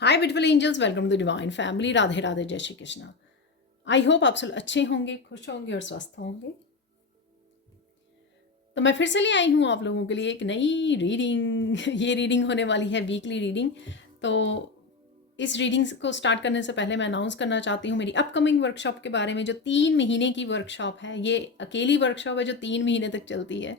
Hi beautiful angels, welcome to divine family. Radhe Radhe, जय Shri Krishna. I hope आप सब अच्छे होंगे, खुश होंगे और स्वस्थ होंगे। तो मैं फिर से ले आई हूँ आप लोगों के लिए एक नई रीडिंग। ये रीडिंग होने वाली है वीकली रीडिंग। तो इस रीडिंग को स्टार्ट करने से पहले मैं अनाउंस करना चाहती हूँ मेरी अपकमिंग वर्कशॉप के बारे में, जो 3 महीने की वर्कशॉप है। ये अकेली वर्कशॉप है जो 3 महीने तक चलती है।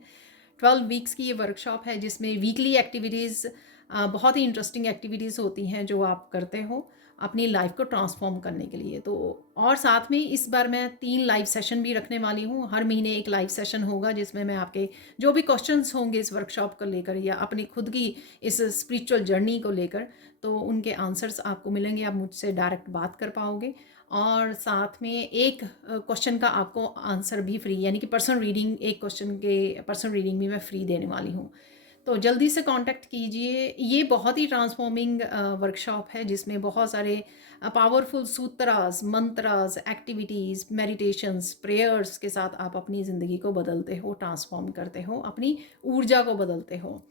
12 वीक्स की ये वर्कशॉप है जिसमें वीकली एक्टिविटीज़, बहुत ही इंटरेस्टिंग एक्टिविटीज़ होती हैं जो आप करते हो अपनी लाइफ को ट्रांसफॉर्म करने के लिए। तो और साथ में इस बार मैं 3 लाइव सेशन भी रखने वाली हूँ। हर महीने एक लाइव सेशन होगा जिसमें मैं आपके जो भी क्वेश्चंस होंगे इस वर्कशॉप को लेकर या अपनी खुद की इस स्पिरिचुअल जर्नी को लेकर, तो उनके आंसर्स आपको मिलेंगे। आप मुझसे डायरेक्ट बात कर पाओगे और साथ में एक क्वेश्चन का आपको आंसर भी फ्री, यानी कि पर्सनल रीडिंग, एक क्वेश्चन के पर्सनल रीडिंग भी मैं फ्री देने वाली हूँ। तो जल्दी से कांटेक्ट कीजिए। ये बहुत ही ट्रांसफॉर्मिंग वर्कशॉप है जिसमें बहुत सारे powerful सूत्रास, mantras, activities, meditations, prayers के साथ आप अपनी ज़िंदगी को बदलते हो, ट्रांसफॉर्म करते हो, अपनी ऊर्जा को बदलते हो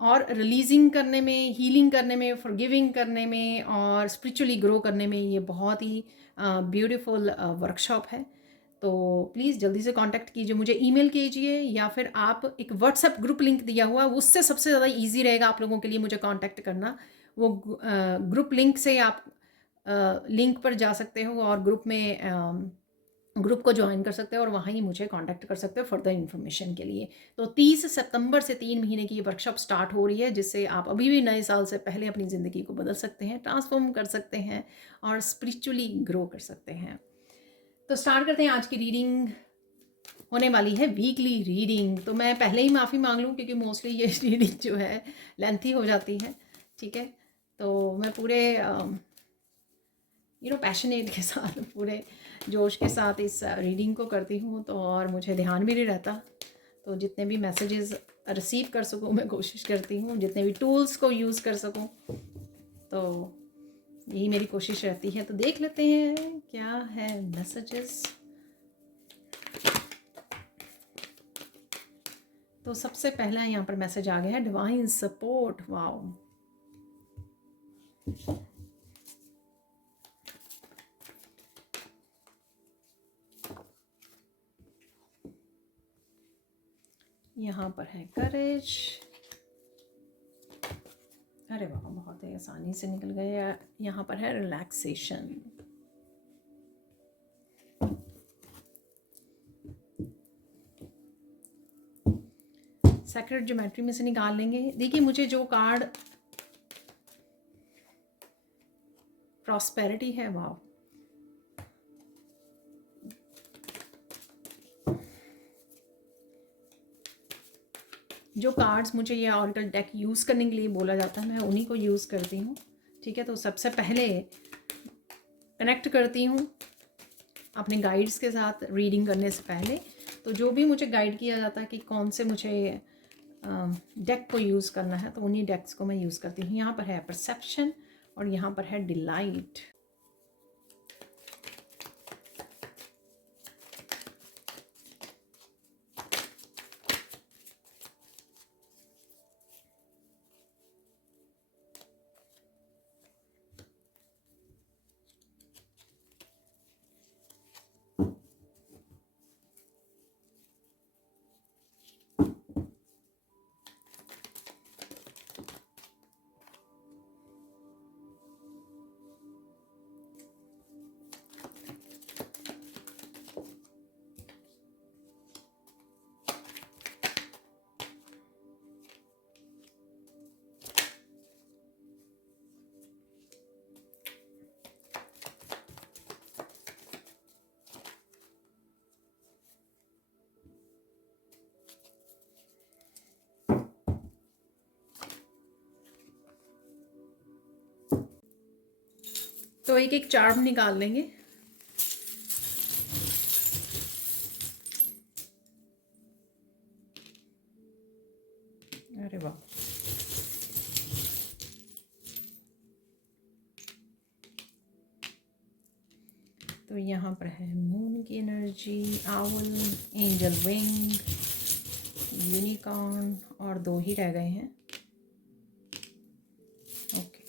और रिलीजिंग करने में, हीलिंग करने में, फॉरगिविंग करने में और स्पिरिचुअली ग्रो करने में ये बहुत ही ब्यूटीफुल वर्कशॉप है। तो प्लीज़ जल्दी से कांटेक्ट कीजिए, मुझे ईमेल कीजिए या फिर आप एक व्हाट्सएप ग्रुप लिंक दिया हुआ, उससे सबसे ज़्यादा इजी रहेगा आप लोगों के लिए मुझे कांटेक्ट करना। वो ग्रुप लिंक से आप लिंक पर जा सकते हो और ग्रुप को ज्वाइन कर सकते हो और वहाँ ही मुझे कांटेक्ट कर सकते हो फर्दर इन्फॉर्मेशन के लिए। तो 30 सितंबर से 3 महीने की ये वर्कशॉप स्टार्ट हो रही है जिससे आप अभी भी नए साल से पहले अपनी ज़िंदगी को बदल सकते हैं, ट्रांसफॉर्म कर सकते हैं और स्पिरिचुअली ग्रो कर सकते हैं। तो स्टार्ट करते हैं। आज की रीडिंग होने वाली है वीकली रीडिंग। तो मैं पहले ही माफ़ी मांग लूँ क्योंकि मोस्टली ये रीडिंग जो है लेंथी हो जाती है, ठीक है। तो मैं पूरे पैशनेट के साथ, पूरे जोश के साथ इस रीडिंग को करती हूँ। तो और मुझे ध्यान भी नहीं रहता, तो जितने भी मैसेजेस रिसीव कर सकूँ मैं कोशिश करती हूँ, जितने भी टूल्स को यूज़ कर सकूँ, तो यही मेरी कोशिश रहती है। तो देख लेते हैं क्या है मैसेजेस। तो सबसे पहला यहाँ पर मैसेज आ गया है, डिवाइन सपोर्ट। वाओ, यहाँ पर है करेज। अरे वाह, बहुत ही आसानी से निकल गया। यहाँ पर है रिलैक्सेशन। सेक्रेट ज्योमेट्री में से निकाल लेंगे। देखिए, मुझे जो कार्ड प्रॉस्पेरिटी है, वाह, जो कार्ड्स मुझे ये ऑरेकल डेक यूज़ करने के लिए बोला जाता है मैं उन्हीं को यूज़ करती हूँ, ठीक है। तो सबसे पहले कनेक्ट करती हूँ अपने गाइड्स के साथ रीडिंग करने से पहले। तो जो भी मुझे गाइड किया जाता है कि कौन से मुझे डेक को यूज़ करना है, तो उन्हीं डेक्स को मैं यूज़ करती हूँ। यहाँ पर है परसेप्शन और यहाँ पर है डिलाइट। तो एक एक चार्म निकाल लेंगे। अरे वाह, तो यहाँ पर है मून की energy, owl, angel wing, unicorn और 2 ही रह गए हैं। ओके,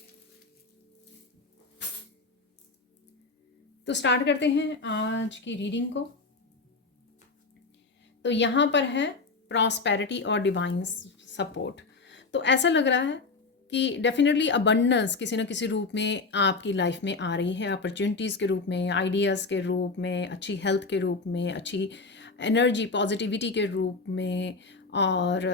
तो स्टार्ट करते हैं आज की रीडिंग को। तो यहाँ पर है प्रॉस्पेरिटी और डिवाइन सपोर्ट। तो ऐसा लग रहा है कि डेफिनेटली अबंडेंस किसी न किसी रूप में आपकी लाइफ में आ रही है, अपॉर्चुनिटीज़ के रूप में, आइडियाज़ के रूप में, अच्छी हेल्थ के रूप में, अच्छी एनर्जी पॉजिटिविटी के रूप में, और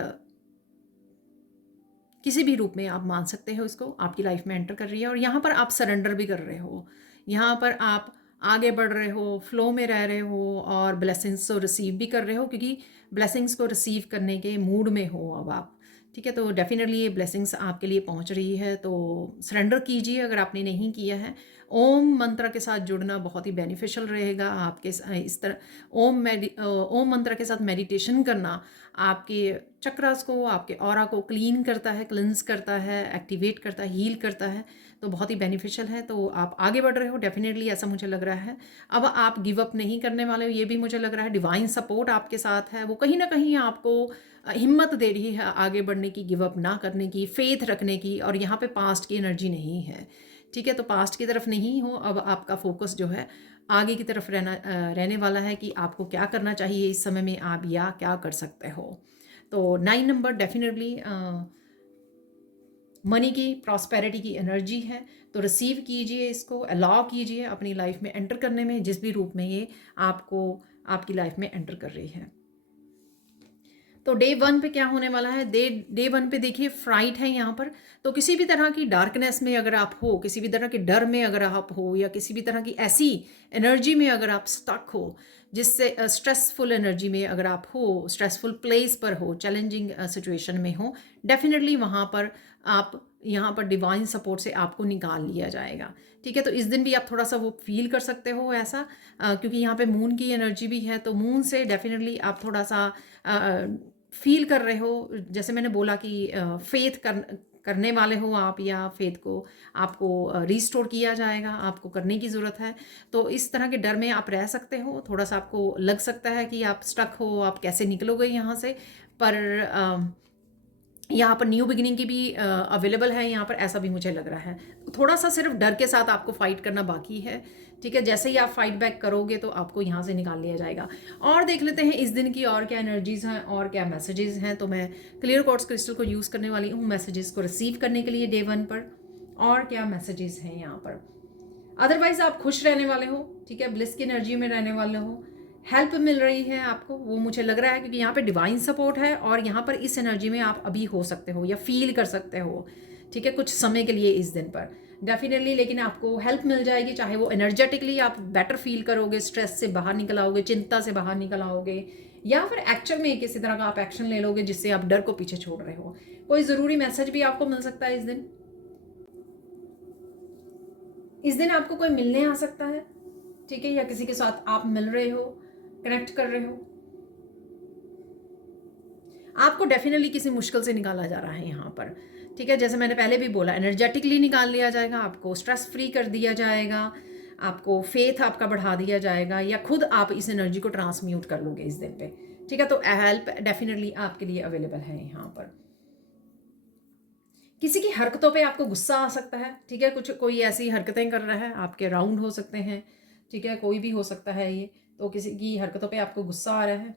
किसी भी रूप में आप मान सकते हो इसको, आपकी लाइफ में एंटर कर रही है। और यहाँ पर आप सरेंडर भी कर रहे हो, यहाँ पर आप आगे बढ़ रहे हो, फ्लो में रह रहे हो और ब्लेसिंग्स को रिसीव भी कर रहे हो, क्योंकि ब्लेसिंग्स को रिसीव करने के मूड में हो अब आप। ठीक है, तो डेफिनेटली ये ब्लेसिंग्स आपके लिए पहुंच रही है, तो सरेंडर कीजिए अगर आपने नहीं किया है। ओम मंत्र के साथ जुड़ना बहुत ही बेनिफिशियल रहेगा आपके इस तरह। ओम मंत्र के साथ मेडिटेशन करना आपके चक्रास को, आपके ऑरा को क्लीन करता है, क्लिंस करता है, एक्टिवेट करता है, हील करता है, तो बहुत ही बेनिफिशियल है। तो आप आगे बढ़ रहे हो डेफिनेटली, ऐसा मुझे लग रहा है। अब आप गिव अप नहीं करने वाले हो, ये भी मुझे लग रहा है। डिवाइन सपोर्ट आपके साथ है, वो कहीं ना कहीं आपको हिम्मत दे रही है आगे बढ़ने की, गिव अप ना करने की, फेथ रखने की। और यहाँ पे पास्ट की एनर्जी नहीं है, ठीक है, तो पास्ट की तरफ नहीं हो। अब आपका फोकस जो है आगे की तरफ रहने वाला है कि आपको क्या करना चाहिए इस समय में, आप या क्या कर सकते हो। तो 9 नंबर डेफिनेटली मनी की, प्रॉस्पेरिटी की एनर्जी है, तो रिसीव कीजिए इसको, अलाउ कीजिए अपनी लाइफ में एंटर करने में, जिस भी रूप में ये आपको आपकी लाइफ में एंटर कर रही है। तो डे 1 पे क्या होने वाला है? डे 1 पे देखिए फ्राइट है यहाँ पर। तो किसी भी तरह की डार्कनेस में अगर आप हो, किसी भी तरह के डर में अगर आप हो, या किसी भी तरह की ऐसी एनर्जी में अगर आप स्टक हो, जिससे स्ट्रेसफुल एनर्जी में अगर आप हो, स्ट्रेसफुल प्लेस पर हो, चैलेंजिंग सिचुएशन में हो, डेफिनेटली वहाँ पर आप, यहाँ पर डिवाइन सपोर्ट से आपको निकाल लिया जाएगा। ठीक है, तो इस दिन भी आप थोड़ा सा वो फील कर सकते हो ऐसा, क्योंकि यहाँ पे मून की एनर्जी भी है, तो मून से डेफिनेटली आप थोड़ा सा फील कर रहे हो। जैसे मैंने बोला कि फेथ करने वाले हो आप, या फेथ को आपको रिस्टोर किया जाएगा, आपको करने की ज़रूरत है। तो इस तरह के डर में आप रह सकते हो, थोड़ा सा आपको लग सकता है कि आप स्टक हो, आप कैसे निकलोगे यहाँ से। पर यहाँ पर न्यू बिगिनिंग की भी अवेलेबल है यहाँ पर, ऐसा भी मुझे लग रहा है। तो थोड़ा सा सिर्फ डर के साथ आपको फाइट करना बाकी है। ठीक है, जैसे ही आप फाइट बैक करोगे तो आपको यहाँ से निकाल लिया जाएगा। और देख लेते हैं इस दिन की और क्या एनर्जीज हैं और क्या मैसेजेस हैं। तो मैं क्लियर क्वार्ट्ज क्रिस्टल को यूज़ करने वाली हूँ मैसेजेस को रिसीव करने के लिए डे 1 पर। और क्या मैसेजेस हैं यहाँ पर? अदरवाइज आप खुश रहने वाले हो, ठीक है, ब्लिस की एनर्जी में रहने वाले हो, हेल्प मिल रही है आपको, वो मुझे लग रहा है, क्योंकि यहाँ पे डिवाइन सपोर्ट है और यहाँ पर इस एनर्जी में आप अभी हो सकते हो या फील कर सकते हो। ठीक है, कुछ समय के लिए इस दिन पर डेफिनेटली, लेकिन आपको हेल्प मिल जाएगी, चाहे वो एनर्जेटिकली आप बेटर फील करोगे, स्ट्रेस से बाहर निकल आओगे, चिंता से बाहर निकल आओगे, या फिर एक्चुअल में किसी तरह का आप एक्शन ले लोगे जिससे आप डर को पीछे छोड़ रहे हो। कोई ज़रूरी मैसेज भी आपको मिल सकता है इस दिन। इस दिन आपको कोई मिलने आ सकता है, ठीक है, या किसी के साथ आप मिल रहे हो, कनेक्ट कर रहे हो। आपको डेफिनेटली किसी मुश्किल से निकाला जा रहा है यहाँ पर। ठीक है, जैसे मैंने पहले भी बोला, एनर्जेटिकली निकाल लिया जाएगा, आपको स्ट्रेस फ्री कर दिया जाएगा, आपको फेथ आपका बढ़ा दिया जाएगा, या खुद आप इस एनर्जी को ट्रांसम्यूट कर लोगे इस दिन पे। ठीक है, तो हेल्प डेफिनेटली आपके लिए अवेलेबल है यहाँ पर। किसी की हरकतों पे आपको गुस्सा आ सकता है, ठीक है, कुछ कोई ऐसी हरकतें कर रहा है, आपके अराउंड हो सकते हैं, ठीक है, कोई भी हो सकता है ये। तो किसी की हरकतों पे आपको गुस्सा आ रहा है,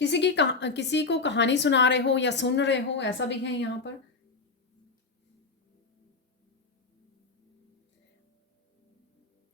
किसी को कहानी सुना रहे हो या सुन रहे हो, ऐसा भी है यहाँ पर।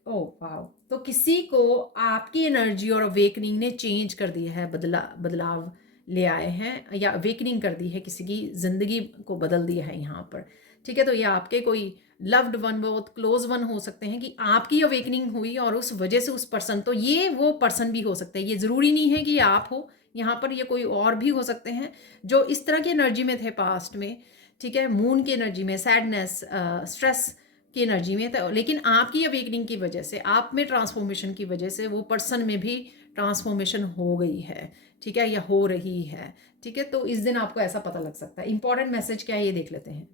ओह वाह, तो किसी को आपकी एनर्जी और अवेकनिंग ने चेंज कर दिया है, बदलाव ले आए हैं, या अवेकनिंग कर दी है, किसी की जिंदगी को बदल दिया है यहाँ पर। ठीक है, तो ये आपके कोई लव्ड वन, बहुत क्लोज वन हो सकते हैं, कि आपकी अवेकनिंग हुई और उस वजह से उस पर्सन, तो ये वो पर्सन भी हो सकते हैं, ये ज़रूरी नहीं है कि आप हो यहाँ पर, ये कोई और भी हो सकते हैं जो इस तरह की एनर्जी में थे पास्ट में। ठीक है, मून की एनर्जी में, सैडनेस, स्ट्रेस की एनर्जी में, तो लेकिन आपकी अवेकनिंग की वजह से, आप में ट्रांसफॉर्मेशन की वजह से वो पर्सन में भी ट्रांसफॉर्मेशन हो गई है, ठीक है, या हो रही है। ठीक है, तो इस दिन आपको ऐसा पता लग सकता है। इंपॉर्टेंट मैसेज क्या है ये देख लेते हैं।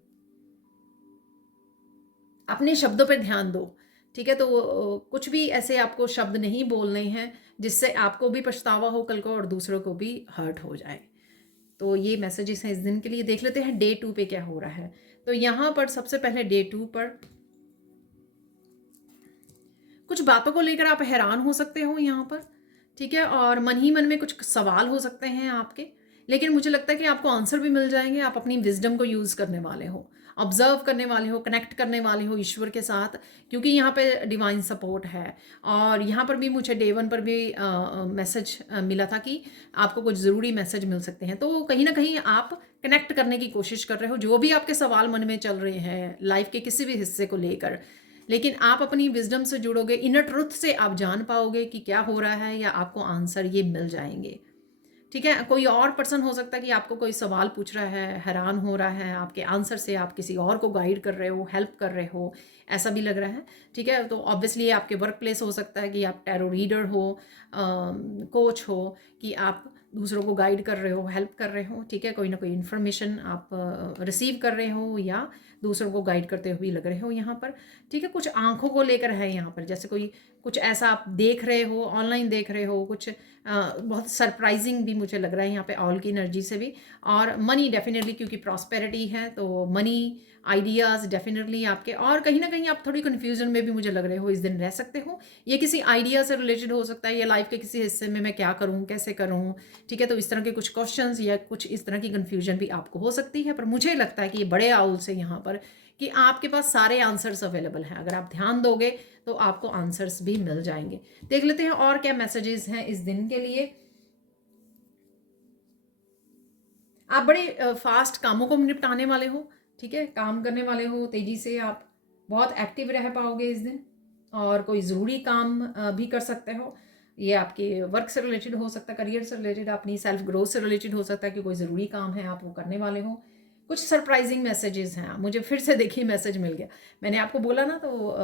अपने शब्दों पर ध्यान दो, ठीक है, तो कुछ भी ऐसे आपको शब्द नहीं बोलने हैं जिससे आपको भी पछतावा हो कल को और दूसरों को भी हर्ट हो जाए। तो ये मैसेजेस हैं इस दिन के लिए। देख लेते हैं डे 2 पे क्या हो रहा है। तो यहाँ पर सबसे पहले डे 2 पर कुछ बातों को लेकर आप हैरान हो सकते हो यहाँ पर, ठीक है, और मन ही मन में कुछ सवाल हो सकते हैं आपके, लेकिन मुझे लगता है कि आपको आंसर भी मिल जाएंगे। आप अपनी विजडम को यूज़ करने वाले हो, ऑब्जर्व करने वाले हो, कनेक्ट करने वाले हो ईश्वर के साथ, क्योंकि यहाँ पे डिवाइन सपोर्ट है। और यहाँ पर भी मुझे डे 1 पर भी मैसेज मिला था कि आपको कुछ ज़रूरी मैसेज मिल सकते हैं। तो कहीं ना कहीं आप कनेक्ट करने की कोशिश कर रहे हो, जो भी आपके सवाल मन में चल रहे हैं लाइफ के किसी भी हिस्से को लेकर, लेकिन आप अपनी विजडम से जुड़ोगे, इनर ट्रुथ से आप जान पाओगे कि क्या हो रहा है, या आपको आंसर ये मिल जाएंगे, ठीक है। कोई और पर्सन हो सकता है कि आपको कोई सवाल पूछ रहा है, हैरान हो रहा है, आपके आंसर से आप किसी और को गाइड कर रहे हो, हेल्प कर रहे हो, ऐसा भी लग रहा है, ठीक है। तो ऑब्वियसली आपके वर्क प्लेस हो सकता है कि आप टैरो रीडर हो, कोच हो, कि आप दूसरों को गाइड कर रहे हो, हेल्प कर रहे हो, ठीक है। कोई ना कोई इन्फॉर्मेशन आप रिसीव कर रहे हो या दूसरों को गाइड करते हुए लग रहे हो यहाँ पर, ठीक है। कुछ आंखों को लेकर है यहाँ पर, जैसे कोई कुछ ऐसा आप देख रहे हो, ऑनलाइन देख रहे हो, कुछ बहुत सरप्राइजिंग भी मुझे लग रहा है यहाँ पे ऑल की एनर्जी से भी। और मनी डेफिनेटली, क्योंकि प्रॉस्पेरिटी है तो मनी आइडियाज़ डेफिनेटली आपके, और कहीं ना कहीं आप थोड़ी कन्फ्यूजन में भी मुझे लग रहे हो इस दिन रह सकते हो। ये किसी आइडिया से रिलेटेड हो सकता है, या लाइफ के किसी हिस्से में मैं क्या करूँ, कैसे करूँ, ठीक है। तो इस तरह के कुछ क्वेश्चंस या कुछ इस तरह की कन्फ्यूजन भी आपको हो सकती है, पर मुझे लगता है कि ये बड़े आउल से यहाँ पर कि आपके पास सारे आंसर्स अवेलेबल हैं। अगर आप ध्यान दोगे तो आपको आंसर्स भी मिल जाएंगे। देख लेते हैं और क्या मैसेजेस हैं इस दिन के लिए। आप बड़े फास्ट कामों को निपटाने वाले हो, ठीक है, काम करने वाले हो तेजी से, आप बहुत एक्टिव रह पाओगे इस दिन, और कोई ज़रूरी काम भी कर सकते हो। ये आपके वर्क से रिलेटेड हो सकता है, करियर से रिलेटेड, अपनी सेल्फ ग्रोथ से रिलेटेड हो सकता है कि कोई ज़रूरी काम है आप वो करने वाले हो। कुछ सरप्राइजिंग मैसेजेस हैं, मुझे फिर से देखिए मैसेज मिल गया। मैंने आपको बोला ना, तो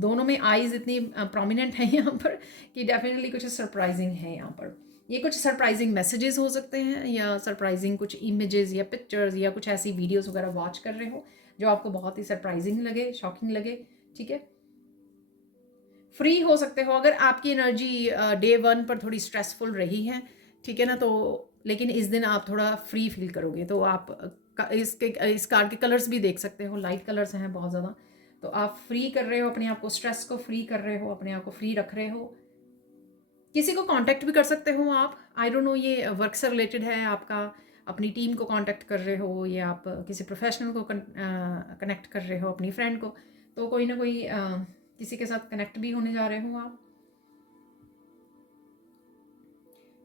दोनों में आईज इतनी प्रोमिनेंट हैं यहाँ पर कि डेफिनेटली कुछ सरप्राइजिंग है यहाँ पर। ये कुछ सरप्राइजिंग मैसेजेस हो सकते हैं, या सरप्राइजिंग कुछ इमेजेस या पिक्चर्स या कुछ ऐसी वीडियोस वगैरह वॉच कर रहे हो जो आपको बहुत ही सरप्राइजिंग लगे, शॉकिंग लगे, ठीक है। फ्री हो सकते हो अगर आपकी एनर्जी डे 1 पर थोड़ी स्ट्रेसफुल रही है, ठीक है ना, तो लेकिन इस दिन आप थोड़ा फ्री फील करोगे। तो आप इस कार्ड के कलर्स भी देख सकते हो, लाइट कलर्स हैं बहुत ज़्यादा। तो आप फ्री कर रहे हो अपने आप को, स्ट्रेस को फ्री कर रहे हो, अपने आप को फ्री रख रहे हो। किसी को कांटेक्ट भी कर सकते हो आप, आई डोंट नो, ये वर्क से रिलेटेड है आपका, अपनी टीम को कांटेक्ट कर रहे हो, या आप किसी प्रोफेशनल को कनेक्ट कर रहे हो, अपनी फ्रेंड को, तो कोई ना कोई किसी के साथ कनेक्ट भी होने जा रहे हो आप।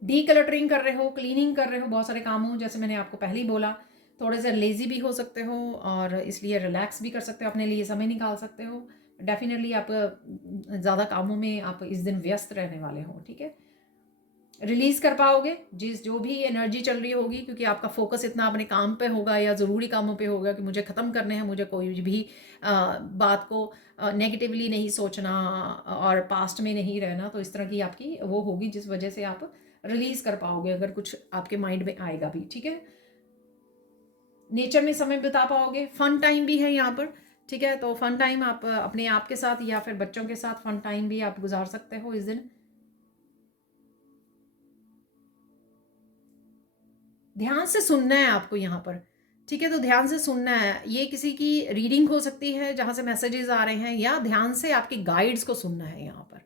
डीक्लटरिंग कर रहे हो, क्लीनिंग कर रहे हो, बहुत सारे काम हो, जैसे मैंने आपको पहले ही बोला। थोड़े से लेजी भी हो सकते हो, और इसलिए रिलैक्स भी कर सकते हो, अपने लिए समय निकाल सकते हो। डेफिनेटली आप ज़्यादा कामों में आप इस दिन व्यस्त रहने वाले हो, ठीक है। रिलीज कर पाओगे जो भी एनर्जी चल रही होगी, क्योंकि आपका फोकस इतना अपने काम पे होगा या ज़रूरी कामों पे होगा कि मुझे ख़त्म करने हैं, मुझे कोई भी बात को नेगेटिवली नहीं सोचना और पास्ट में नहीं रहना। तो इस तरह की आपकी वो होगी जिस वजह से आप रिलीज कर पाओगे, अगर कुछ आपके माइंड में आएगा भी, ठीक है। नेचर में समय बिता पाओगे, फन टाइम भी है यहाँ पर, ठीक है। तो फन टाइम आप अपने आप के साथ या फिर बच्चों के साथ फन टाइम भी आप गुजार सकते हो इस दिन। ध्यान से सुनना है आपको यहाँ पर, ठीक है। तो ध्यान से सुनना है, ये किसी की रीडिंग हो सकती है जहाँ से मैसेजेस आ रहे हैं, या ध्यान से आपकी गाइड्स को सुनना है यहाँ पर,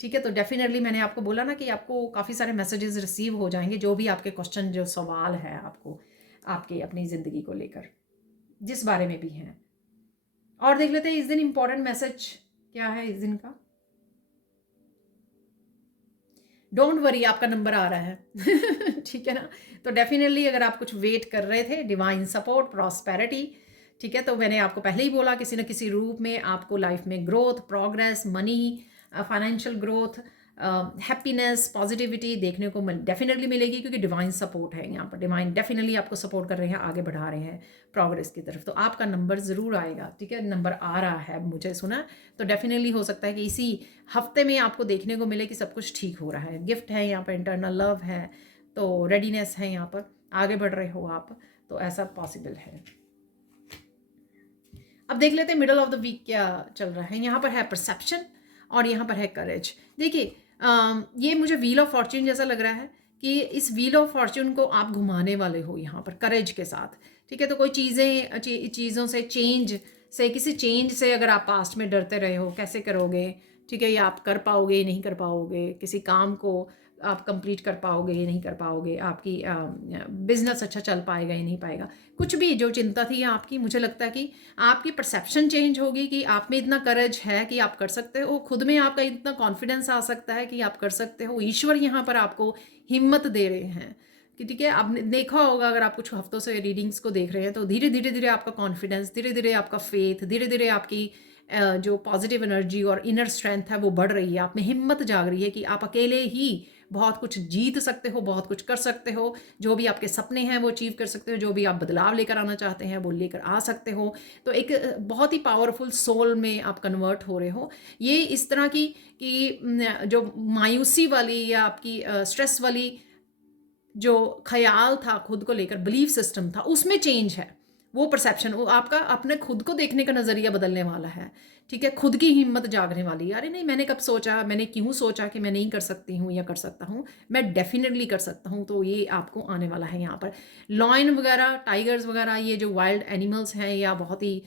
ठीक है। तो डेफिनेटली मैंने आपको बोला ना कि आपको काफ़ी सारे मैसेजेस रिसीव हो जाएंगे, जो भी आपके क्वेश्चन, जो सवाल है आपको आपके अपनी ज़िंदगी को लेकर, जिस बारे में भी हैं। और देख लेते हैं इस दिन इंपॉर्टेंट मैसेज क्या है इस दिन का। डोंट वरी, आपका नंबर आ रहा है ठीक है ना। तो डेफिनेटली अगर आप कुछ वेट कर रहे थे, डिवाइन सपोर्ट, प्रॉस्पेरिटी, ठीक है, तो मैंने आपको पहले ही बोला किसी न किसी रूप में आपको लाइफ में growth, progress, money, financial growth, happiness, positivity देखने को डेफिनेटली मिलेगी, क्योंकि डिवाइन सपोर्ट है यहाँ पर। डिवाइन डेफिनेटली आपको सपोर्ट कर रहे हैं, आगे बढ़ा रहे हैं प्रोग्रेस की तरफ। तो आपका नंबर ज़रूर आएगा, ठीक है। नंबर आ रहा है, मुझे सुना, तो डेफिनेटली हो सकता है कि इसी हफ्ते में आपको देखने को मिले कि सब कुछ ठीक हो रहा है। गिफ्ट है यहाँ पर, इंटरनल लव है, तो रेडीनेस है यहाँ पर, आगे बढ़ रहे हो आप, तो ऐसा पॉसिबल है। अब देख लेते हैं मिडल ऑफ द वीक क्या चल रहा है। यहाँ पर है परसेप्शन और यहाँ पर है करेज। देखिए ये मुझे व्हील ऑफ फॉर्च्यून जैसा लग रहा है कि इस व्हील ऑफ फॉर्च्यून को आप घुमाने वाले हो यहाँ पर करेज के साथ, ठीक है। तो कोई चीज़ों से, चेंज से, किसी चेंज से अगर आप पास्ट में डरते रहे हो, कैसे करोगे, ठीक है, या आप कर पाओगे नहीं कर पाओगे, किसी काम को आप कंप्लीट कर पाओगे नहीं कर पाओगे, आपकी बिजनेस अच्छा चल पाएगा या नहीं पाएगा, कुछ भी जो चिंता थी आपकी, मुझे लगता है कि आपकी परसेप्शन चेंज होगी कि आप में इतना करेज है कि आप कर सकते हो, खुद में आपका इतना कॉन्फिडेंस आ सकता है कि आप कर सकते हो। ईश्वर यहाँ पर आपको हिम्मत दे रहे हैं कि ठीक है, आपने देखा होगा अगर आप कुछ हफ्तों से रीडिंग्स को देख रहे हैं तो धीरे धीरे धीरे आपका कॉन्फिडेंस, धीरे धीरे आपका फेथ, धीरे धीरे आपकी जो पॉजिटिव एनर्जी और इनर स्ट्रेंथ है वो बढ़ रही है, आप में हिम्मत जाग रही है कि आप अकेले ही बहुत कुछ जीत सकते हो, बहुत कुछ कर सकते हो, जो भी आपके सपने हैं वो अचीव कर सकते हो, जो भी आप बदलाव लेकर आना चाहते हैं वो लेकर आ सकते हो। तो एक बहुत ही पावरफुल सोल में आप कन्वर्ट हो रहे हो। ये इस तरह की कि जो मायूसी वाली या आपकी स्ट्रेस वाली जो ख्याल था खुद को लेकर, बिलीफ सिस्टम था, उसमें चेंज है। वो परसेप्शन, वो आपका अपने खुद को देखने का नज़रिया बदलने वाला है। ठीक है, खुद की हिम्मत जागने वाली है। अरे नहीं, मैंने कब सोचा, मैंने क्यों सोचा कि मैं नहीं कर सकती हूँ या कर सकता हूँ, मैं डेफिनेटली कर सकता हूँ। तो ये आपको आने वाला है यहाँ पर। लॉयन वगैरह, टाइगर्स वगैरह, ये जो वाइल्ड एनिमल्स हैं या बहुत ही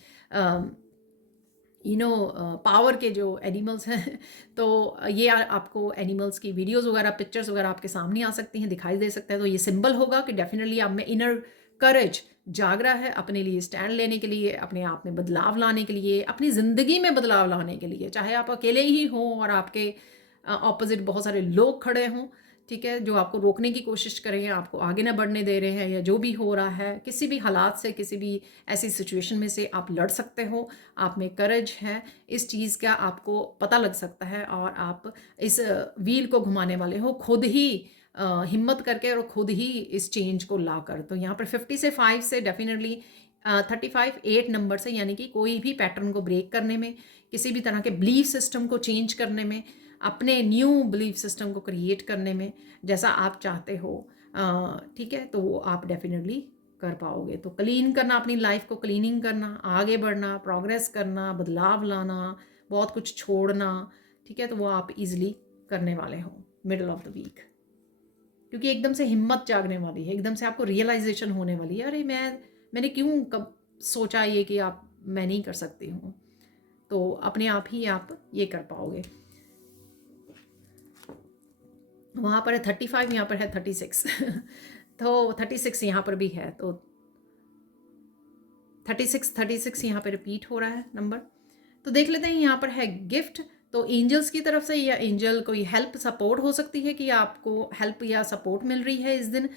पावर के जो एनिमल्स हैं तो ये आपको एनिमल्स की वीडियोस वगैरह, पिक्चर्स वगैरह आपके सामने आ सकती हैं, दिखाई दे सकता है। तो ये सिंबल होगा कि डेफिनेटली आप में इनर करेज जाग रहा है अपने लिए स्टैंड लेने के लिए, अपने आप में बदलाव लाने के लिए, अपनी ज़िंदगी में बदलाव लाने के लिए। चाहे आप अकेले ही हों और आपके ऑपोजिट बहुत सारे लोग खड़े हों, ठीक है, जो आपको रोकने की कोशिश करें, आपको आगे ना बढ़ने दे रहे हैं, या जो भी हो रहा है, किसी भी हालात से, किसी भी ऐसी सिचुएशन में से आप लड़ सकते हो। आप में करेज है, इस चीज़ का आपको पता लग सकता है और आप इस व्हील को घुमाने वाले हो खुद ही, हिम्मत करके और खुद ही इस चेंज को ला कर। तो यहाँ पर 50 से 5 से डेफिनेटली 35 8 नंबर से, यानी कि कोई भी पैटर्न को ब्रेक करने में, किसी भी तरह के बिलीफ सिस्टम को चेंज करने में, अपने न्यू बिलीफ सिस्टम को क्रिएट करने में, जैसा आप चाहते हो, ठीक है, तो वो आप डेफिनेटली कर पाओगे। तो क्लीन करना, अपनी लाइफ को क्लीनिंग करना, आगे बढ़ना, प्रोग्रेस करना, बदलाव लाना, बहुत कुछ छोड़ना, ठीक है, तो वो आप इजीली करने वाले हो मिडल ऑफ द वीक। क्योंकि एकदम से हिम्मत जागने वाली है, एकदम से आपको रियलाइजेशन होने वाली है, अरे मैंने क्यों कब सोचा ये कि मैं नहीं कर सकती हूँ। तो अपने आप ही आप ये कर पाओगे। वहाँ पर है 35, यहाँ पर है 36 तो 36 यहाँ पर भी है, तो 36 यहाँ पे रिपीट हो रहा है नंबर। तो देख लेते हैं, यहाँ पर है गिफ्ट। तो एंजल्स की तरफ से या एंजल कोई हेल्प सपोर्ट हो सकती है कि आपको हेल्प या सपोर्ट मिल रही है इस दिन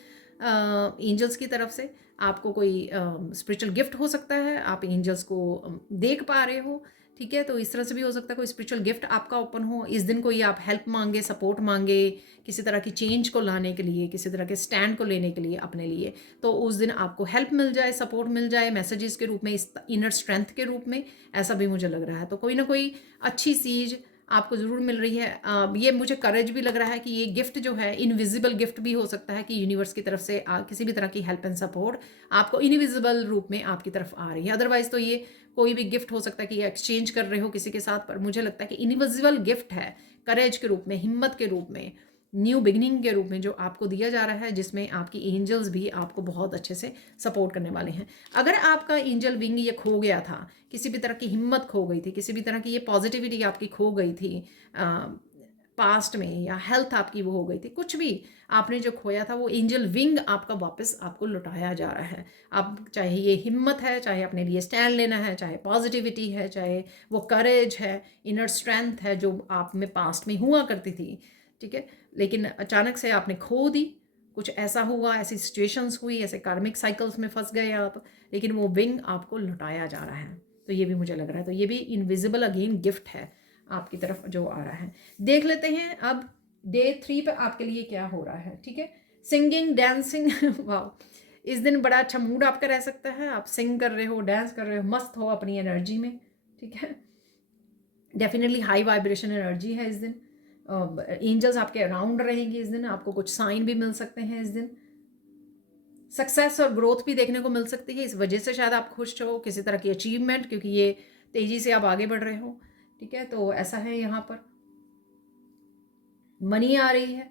एंजल्स की तरफ से। आपको कोई स्पिरिचुअल गिफ्ट हो सकता है, आप एंजल्स को देख पा रहे हो, ठीक है। तो इस तरह से भी हो सकता है कोई स्पिरिचुअल गिफ्ट आपका ओपन हो इस दिन, कोई आप हेल्प मांगे, सपोर्ट मांगे किसी तरह की चेंज को लाने के लिए, किसी तरह के स्टैंड को लेने के लिए अपने लिए। तो उस दिन आपको हेल्प मिल जाए, सपोर्ट मिल जाए, मैसेजेस के रूप में, इस इनर स्ट्रेंथ के रूप में, ऐसा भी मुझे लग रहा है। तो कोई ना कोई अच्छी चीज़ आपको ज़रूर मिल रही है। ये मुझे करेज भी लग रहा है कि ये गिफ्ट जो है इनविजिबल गिफ्ट भी हो सकता है, कि यूनिवर्स की तरफ से किसी भी तरह की हेल्प एंड सपोर्ट आपको इनविजिबल रूप में आपकी तरफ आ रही है। अदरवाइज तो ये कोई भी गिफ्ट हो सकता है कि एक्सचेंज कर रहे हो किसी के साथ, पर मुझे लगता है कि इनविजिबल गिफ्ट है, करेज के रूप में, हिम्मत के रूप में, न्यू बिगनिंग के रूप में जो आपको दिया जा रहा है, जिसमें आपकी एंजल्स भी आपको बहुत अच्छे से सपोर्ट करने वाले हैं। अगर आपका एंजल विंग ये खो गया था, किसी भी तरह की हिम्मत खो गई थी, किसी भी तरह की ये पॉजिटिविटी आपकी खो गई थी पास्ट में, या हेल्थ आपकी वो हो गई थी, कुछ भी आपने जो खोया था, वो एंजल विंग आपका वापस आपको लौटाया जा रहा है। अब चाहे ये हिम्मत है, चाहे अपने लिए स्टैंड लेना है, चाहे पॉजिटिविटी है, चाहे वो करेज है, इनर स्ट्रेंथ है जो आप में पास्ट में हुआ करती थी, ठीक है, लेकिन अचानक से आपने खो दी, कुछ ऐसा हुआ, ऐसी सिचुएशंस हुई, ऐसे कार्मिक साइकिल्स में फंस गए आप, लेकिन वो विंग आपको लौटाया जा रहा है। तो ये भी मुझे लग रहा है, तो ये भी इनविजिबल अगेन गिफ्ट है आपकी तरफ जो आ रहा है। देख लेते हैं अब डे 3 पे आपके लिए क्या हो रहा है, ठीक है। सिंगिंग, डांसिंग वाह, इस दिन बड़ा अच्छा मूड आपका रह सकता है, आप सिंग कर रहे हो, डांस कर रहे हो, मस्त हो अपनी एनर्जी में, ठीक है। डेफिनेटली हाई वाइब्रेशन एनर्जी है इस दिन। एंजल्स आपके अराउंड रहेंगे इस दिन, आपको कुछ साइन भी मिल सकते हैं इस दिन। सक्सेस और ग्रोथ भी देखने को मिल सकती है, इस वजह से शायद आप खुश हो, किसी तरह की अचीवमेंट, क्योंकि ये तेजी से आप आगे बढ़ रहे हो, ठीक है। तो ऐसा है, यहाँ पर मनी आ रही है,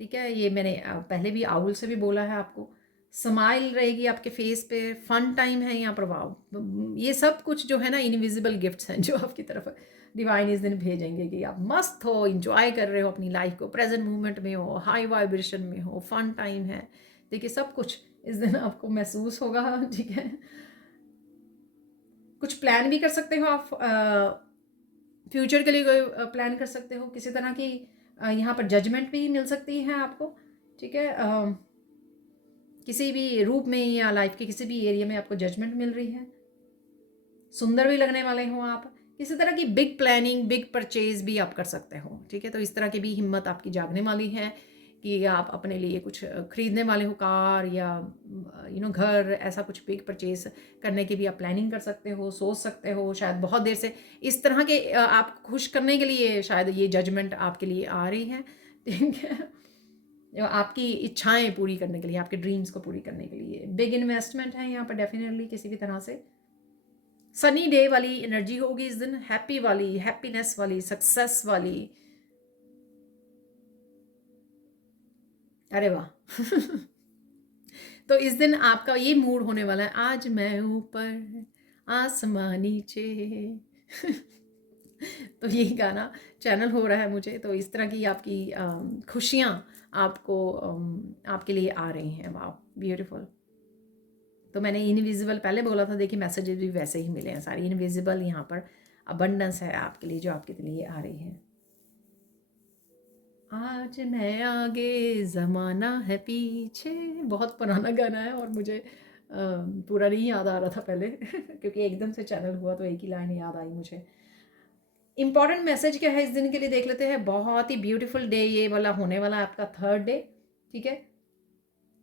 ठीक है। ये मैंने पहले भी आउल से भी बोला है आपको, स्माइल रहेगी आपके फेस पे, फन टाइम है यहाँ पर। वाओ, ये सब कुछ जो है ना इनविजिबल गिफ्ट्स हैं जो आपकी तरफ डिवाइन इस दिन भेजेंगे कि आप मस्त हो, इंजॉय कर रहे हो अपनी लाइफ को, प्रेजेंट मोमेंट में हो, हाई वाइब्रेशन में हो, फन टाइम है। देखिए सब कुछ इस दिन आपको महसूस होगा, ठीक है। कुछ प्लान भी कर सकते हो आप, फ्यूचर के लिए कोई प्लान कर सकते हो, किसी तरह की यहाँ पर जजमेंट भी मिल सकती है आपको, ठीक है। किसी भी रूप में या लाइफ के किसी भी एरिया में आपको जजमेंट मिल रही है, सुंदर भी लगने वाले हो आप। किसी तरह की बिग प्लानिंग, बिग परचेज भी आप कर सकते हो, ठीक है। तो इस तरह की भी हिम्मत आपकी जागने वाली है कि आप अपने लिए कुछ खरीदने वाले हो, कार या घर, ऐसा कुछ बिग परचेज करने की भी आप प्लानिंग कर सकते हो, सोच सकते हो। शायद बहुत देर से इस तरह के आप खुश करने के लिए शायद ये जजमेंट आपके लिए आ रही है, ठीक है। आपकी इच्छाएं पूरी करने के लिए, आपके ड्रीम्स को पूरी करने के लिए बिग इन्वेस्टमेंट है यहाँ पर डेफिनेटली। किसी भी तरह से सनी डे वाली एनर्जी होगी इस दिन, हैप्पी वाली, हैप्पीनेस वाली, सक्सेस वाली। अरे वाह तो इस दिन आपका ये मूड होने वाला है, आज मैं ऊपर आसमां नीचे तो यही गाना चैनल हो रहा है मुझे। तो इस तरह की आपकी खुशियाँ आपको आपके लिए आ रही हैं। वाह, ब्यूटीफुल। तो मैंने इनविजिबल पहले बोला था, देखिए मैसेजेस भी वैसे ही मिले हैं सारे इनविजिबल। यहाँ पर अबंडेंस है आपके लिए, जो आपके लिए आ रही है। आज मैं आगे ज़माना है पीछे, बहुत पुराना गाना है और मुझे पूरा नहीं याद आ रहा था पहले क्योंकि एकदम से चैनल हुआ तो एक ही लाइन याद आई मुझे। इंपॉर्टेंट मैसेज क्या है इस दिन के लिए देख लेते हैं। बहुत ही ब्यूटीफुल डे ये वाला होने वाला है, आपका थर्ड डे, ठीक है।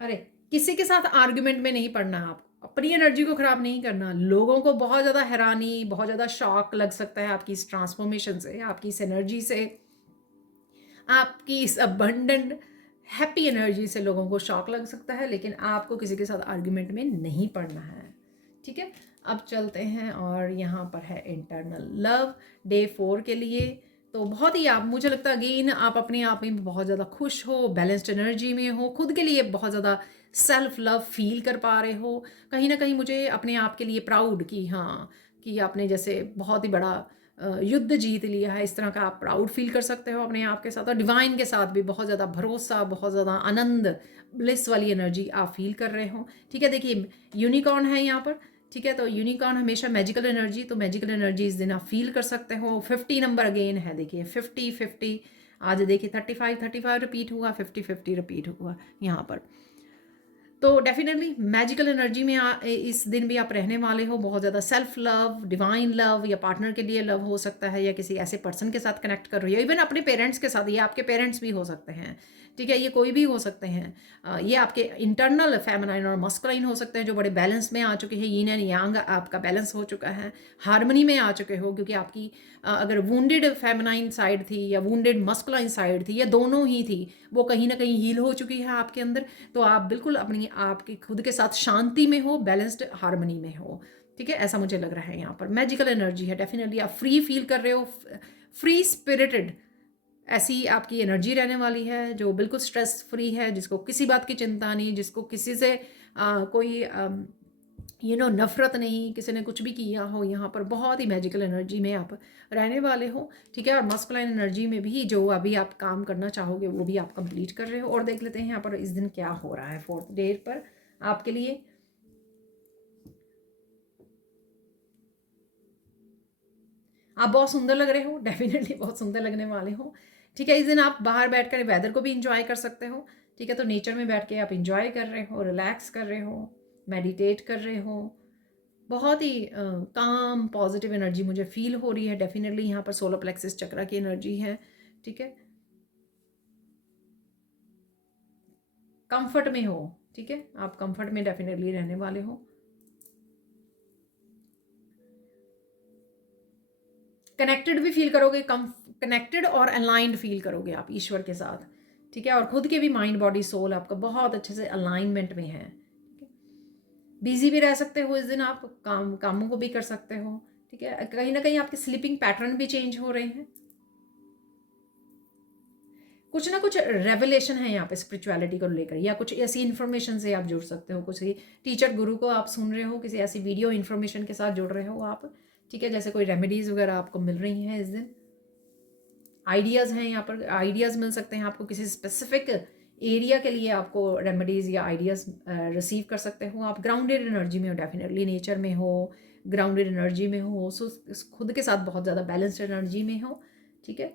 अरे किसी के साथ आर्ग्यूमेंट में नहीं पड़ना, आप अपनी एनर्जी को खराब नहीं करना। लोगों को बहुत ज़्यादा हैरानी, बहुत ज़्यादा शॉक लग सकता है आपकी इस ट्रांसफॉर्मेशन से, आपकी इस एनर्जी से, आपकी इस अबंडेंट हैप्पी एनर्जी से लोगों को शॉक लग सकता है। लेकिन आपको किसी के साथ आर्ग्यूमेंट में नहीं पड़ना है, ठीक है। अब चलते हैं और यहाँ पर है इंटरनल लव डे 4 के लिए। तो बहुत ही आप, मुझे लगता है अगेन आप अपने आप में बहुत ज़्यादा खुश हो, बैलेंस्ड एनर्जी में हो, खुद के लिए बहुत ज़्यादा सेल्फ लव फील कर पा रहे हो। कहीं ना कहीं मुझे अपने आप के लिए प्राउड कि हाँ, कि आपने जैसे बहुत ही बड़ा युद्ध जीत लिया है, इस तरह का आप प्राउड फील कर सकते हो अपने आप के साथ। और डिवाइन के साथ भी बहुत ज़्यादा भरोसा, बहुत ज़्यादा आनंद, ब्लिस वाली एनर्जी आप फील कर रहे हो, ठीक है। देखिए यूनिकॉर्न है यहाँ पर, ठीक है। तो यूनिकॉर्न हमेशा मैजिकल एनर्जी, तो मैजिकल एनर्जी इस दिन आप फील कर सकते हो। 50 नंबर अगेन है, देखिए 50 आज देखिए 35 रिपीट हुआ, 50 रिपीट हुआ यहाँ पर। तो डेफिनेटली मैजिकल एनर्जी में इस दिन भी आप रहने वाले हो। बहुत ज़्यादा सेल्फ लव, डिवाइन लव, या पार्टनर के लिए लव हो सकता है, या किसी ऐसे पर्सन के साथ कनेक्ट कर रही हो, इवन अपने पेरेंट्स के साथ। ये आपके पेरेंट्स भी हो सकते हैं, ठीक है। ये कोई भी हो सकते हैं। ये आपके इंटरनल फेमिनाइन और मस्कुलाइन हो सकते हैं, जो बड़े बैलेंस में आ चुके हैं। यीन एंड यांग आपका बैलेंस हो चुका है, हार्मनी में आ चुके हो। क्योंकि आपकी अगर वुंडेड फेमिनाइन साइड थी या वुंडेड मस्कुलाइन साइड थी, या दोनों ही थी, वो कहीं ना कहीं हील हो चुकी है आपके अंदर। तो आप बिल्कुल अपनी आपकी खुद के साथ शांति में हो, बैलेंस्ड हार्मनी में हो, ठीक है। ऐसा मुझे लग रहा है यहाँ पर। मैजिकल एनर्जी है डेफिनेटली, आप फ्री फील कर रहे हो, फ्री स्पिरिटेड ऐसी आपकी एनर्जी रहने वाली है, जो बिल्कुल स्ट्रेस फ्री है, जिसको किसी बात की चिंता नहीं, जिसको किसी से कोई नफरत नहीं, किसी ने कुछ भी किया हो। यहाँ पर बहुत ही मैजिकल एनर्जी में आप रहने वाले हो, ठीक है। और मस्कुलाइन एनर्जी में भी जो अभी आप काम करना चाहोगे वो भी आप कंप्लीट कर रहे हो। और देख लेते हैं यहाँ पर इस दिन क्या हो रहा है फोर्थ डे पर आपके लिए। आप बहुत सुंदर लग रहे हो, डेफिनेटली बहुत सुंदर लगने वाले हो, ठीक है। इस दिन आप बाहर बैठकर वेदर को भी इंजॉय कर सकते हो, ठीक है। तो नेचर में बैठ के आप इंजॉय कर रहे हो, रिलैक्स कर रहे हो, मेडिटेट कर रहे हो। बहुत ही काम पॉजिटिव एनर्जी मुझे फील हो रही है डेफिनेटली। यहाँ पर सोलर प्लेक्सिस चक्रा की एनर्जी है, ठीक है। कंफर्ट में हो, ठीक है। आप कंफर्ट में डेफिनेटली रहने वाले हो। कनेक्टेड भी फील करोगे, कनेक्टेड और अलाइंड फील करोगे आप ईश्वर के साथ, ठीक है। और खुद के भी माइंड बॉडी सोल आपका बहुत अच्छे से अलाइनमेंट में है। बिजी भी रह सकते हो इस दिन, आप कामों को भी कर सकते हो, ठीक है। कहीं ना कहीं आपके स्लीपिंग पैटर्न भी चेंज हो रहे हैं। कुछ ना कुछ रेवलेशन है यहाँ पे स्पिरिचुअलिटी को लेकर, या कुछ ऐसी इन्फॉर्मेशन से आप जुड़ सकते हो। कुछ टीचर गुरु को आप सुन रहे हो, किसी ऐसी वीडियो इन्फॉर्मेशन के साथ जुड़ रहे हो आप, ठीक है, जैसे कोई रेमेडीज़ वगैरह आपको मिल रही हैं इस दिन। आइडियाज़ हैं यहाँ पर, आइडियाज़ मिल सकते हैं आपको किसी स्पेसिफिक एरिया के लिए, आपको रेमेडीज़ या आइडियाज़ रिसीव कर सकते हो। आप ग्राउंडेड एनर्जी में हो, डेफिनेटली नेचर में हो, ग्राउंडेड एनर्जी में हो, सो खुद के साथ बहुत ज़्यादा बैलेंस्ड एनर्जी में हो, ठीक है,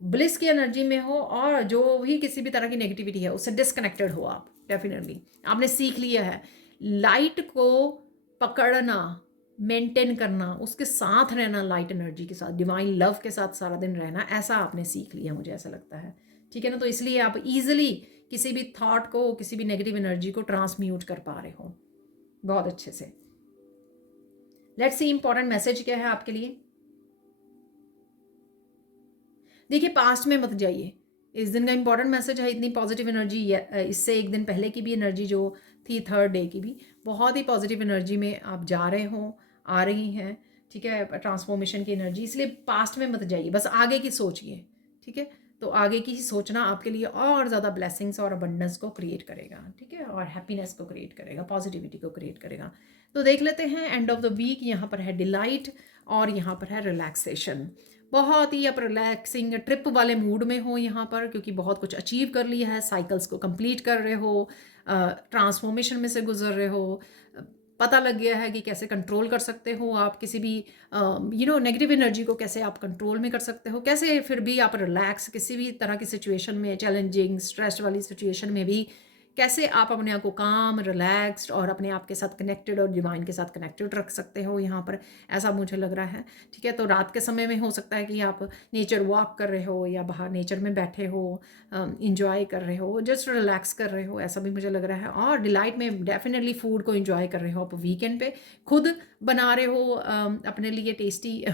ब्लिस की एनर्जी में हो, और जो भी किसी भी तरह की नेगेटिविटी है उससे डिस्कनेक्टेड हो आप। डेफिनेटली आपने सीख लिया है लाइट को पकड़ना, मेंटेन करना, उसके साथ रहना, लाइट एनर्जी के साथ, डिवाइन लव के साथ सारा दिन रहना, ऐसा आपने सीख लिया, मुझे ऐसा लगता है। ठीक है ना, तो इसलिए आप इजीली किसी भी थॉट को, किसी भी नेगेटिव एनर्जी को ट्रांसम्यूट कर पा रहे हो बहुत अच्छे से। लेट्स सी इंपॉर्टेंट मैसेज क्या है आपके लिए। देखिए, पास्ट में मत जाइए, इस दिन का इंपॉर्टेंट मैसेज है। इतनी पॉजिटिव एनर्जी, इससे एक दिन पहले की भी एनर्जी जो थी, थर्ड डे की भी बहुत ही पॉजिटिव एनर्जी में आप जा रहे हो, आ रही हैं, ठीक है, ट्रांसफॉर्मेशन की एनर्जी। इसलिए पास्ट में मत जाइए, बस आगे की सोचिए, ठीक है। तो आगे की ही सोचना आपके लिए और ज़्यादा ब्लेसिंग्स और अबंडेंस को क्रिएट करेगा, ठीक है, और हैप्पीनेस को क्रिएट करेगा, पॉजिटिविटी को क्रिएट करेगा। तो देख लेते हैं एंड ऑफ द वीक, यहाँ पर है डिलाइट और यहाँ पर है रिलैक्सेशन। बहुत ही आप रिलैक्सिंग ट्रिप वाले मूड में हो यहाँ पर, क्योंकि बहुत कुछ अचीव कर लिया है, साइकिल्स को कंप्लीट कर रहे हो, ट्रांसफॉर्मेशन में से गुजर रहे हो, पता लग गया है कि कैसे कंट्रोल कर सकते हो आप किसी भी नेगेटिव एनर्जी को, कैसे आप कंट्रोल में कर सकते हो, कैसे फिर भी आप रिलैक्स किसी भी तरह की सिचुएशन में, चैलेंजिंग स्ट्रेस वाली सिचुएशन में भी कैसे आप अपने आप को काम, रिलैक्स्ड और अपने आप के साथ कनेक्टेड और डिवाइन के साथ कनेक्टेड रख सकते हो यहाँ पर, ऐसा मुझे लग रहा है। ठीक है, तो रात के समय में हो सकता है कि आप नेचर वॉक कर रहे हो या बाहर नेचर में बैठे हो, इंजॉय कर रहे हो, जस्ट रिलैक्स कर रहे हो, ऐसा भी मुझे लग रहा है। और डिलाइट में डेफिनेटली फूड को इंजॉय कर रहे हो आप वीकेंड पे, खुद बना रहे हो, अपने लिए टेस्टी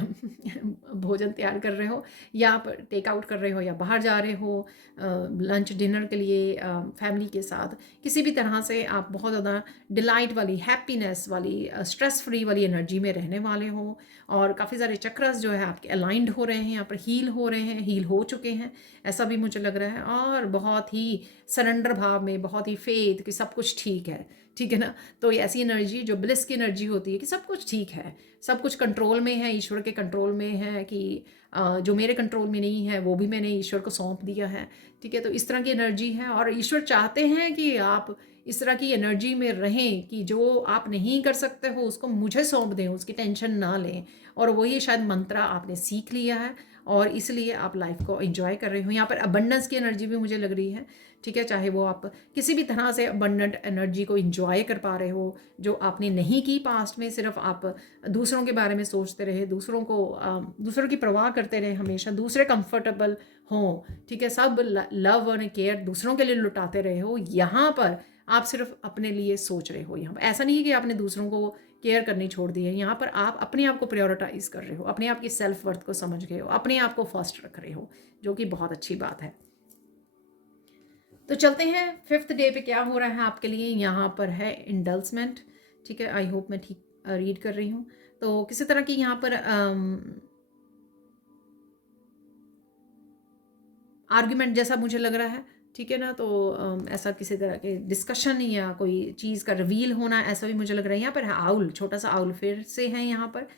भोजन तैयार कर रहे हो, या आप टेक आउट कर रहे हो, या बाहर जा रहे हो लंच डिनर के लिए फैमिली के साथ। किसी भी तरह से आप बहुत ज़्यादा डिलाइट वाली, हैप्पीनेस वाली, स्ट्रेस फ्री वाली एनर्जी में रहने वाले हो, और काफ़ी सारे चक्रस जो है आपके अलाइंड हो रहे हैं, यहाँ पर हील हो रहे हैं, हील हो चुके हैं, ऐसा भी मुझे लग रहा है। और बहुत ही सरेंडर भाव में, बहुत ही फेथ कि सब कुछ ठीक है, ठीक है ना। तो ये ऐसी एनर्जी जो ब्लिस की एनर्जी होती है कि सब कुछ ठीक है, सब कुछ कंट्रोल में है, ईश्वर के कंट्रोल में है, कि जो मेरे कंट्रोल में नहीं है वो भी मैंने ईश्वर को सौंप दिया है, ठीक है। तो इस तरह की एनर्जी है, और ईश्वर चाहते हैं कि आप इस तरह की एनर्जी में रहें, कि जो आप नहीं कर सकते हो उसको मुझे सौंप दें, उसकी टेंशन ना लें। और वही शायद मंत्रा आपने सीख लिया है, और इसलिए आप लाइफ को एंजॉय कर रहे हो। यहाँ पर अबंडेंस की एनर्जी भी मुझे लग रही है, ठीक है, चाहे वो आप किसी भी तरह से अबंडेंट एनर्जी को एंजॉय कर पा रहे हो, जो आपने नहीं की पास्ट में, सिर्फ आप दूसरों के बारे में सोचते रहे, दूसरों की परवाह करते रहे, हमेशा दूसरे कंफर्टेबल हों, ठीक है, सब लव और केयर दूसरों के लिए लुटाते रहे हो। यहाँ पर आप सिर्फ अपने लिए सोच रहे हो। यहाँ पर ऐसा नहीं है कि आपने दूसरों को केयर करनी छोड़ दी है, यहाँ पर आप अपने आप को प्रायोरिटाइज कर रहे हो, अपने आप की सेल्फ वर्थ को समझ गए हो, अपने आप को फर्स्ट रख रहे हो, जो कि बहुत अच्छी बात है। तो चलते हैं फिफ्थ डे पे क्या हो रहा है आपके लिए। यहाँ पर है इंडल्समेंट, ठीक है, आई होप मैं ठीक रीड कर रही हूँ। तो किसी तरह की यहाँ पर आर्ग्यूमेंट जैसा मुझे लग रहा है, ठीक है ना। तो ऐसा किसी तरह के डिस्कशन या कोई चीज़ का रिवील होना, ऐसा भी मुझे लग रहा है। यहाँ पर है आउल, छोटा सा आउल फिर से है यहाँ पर,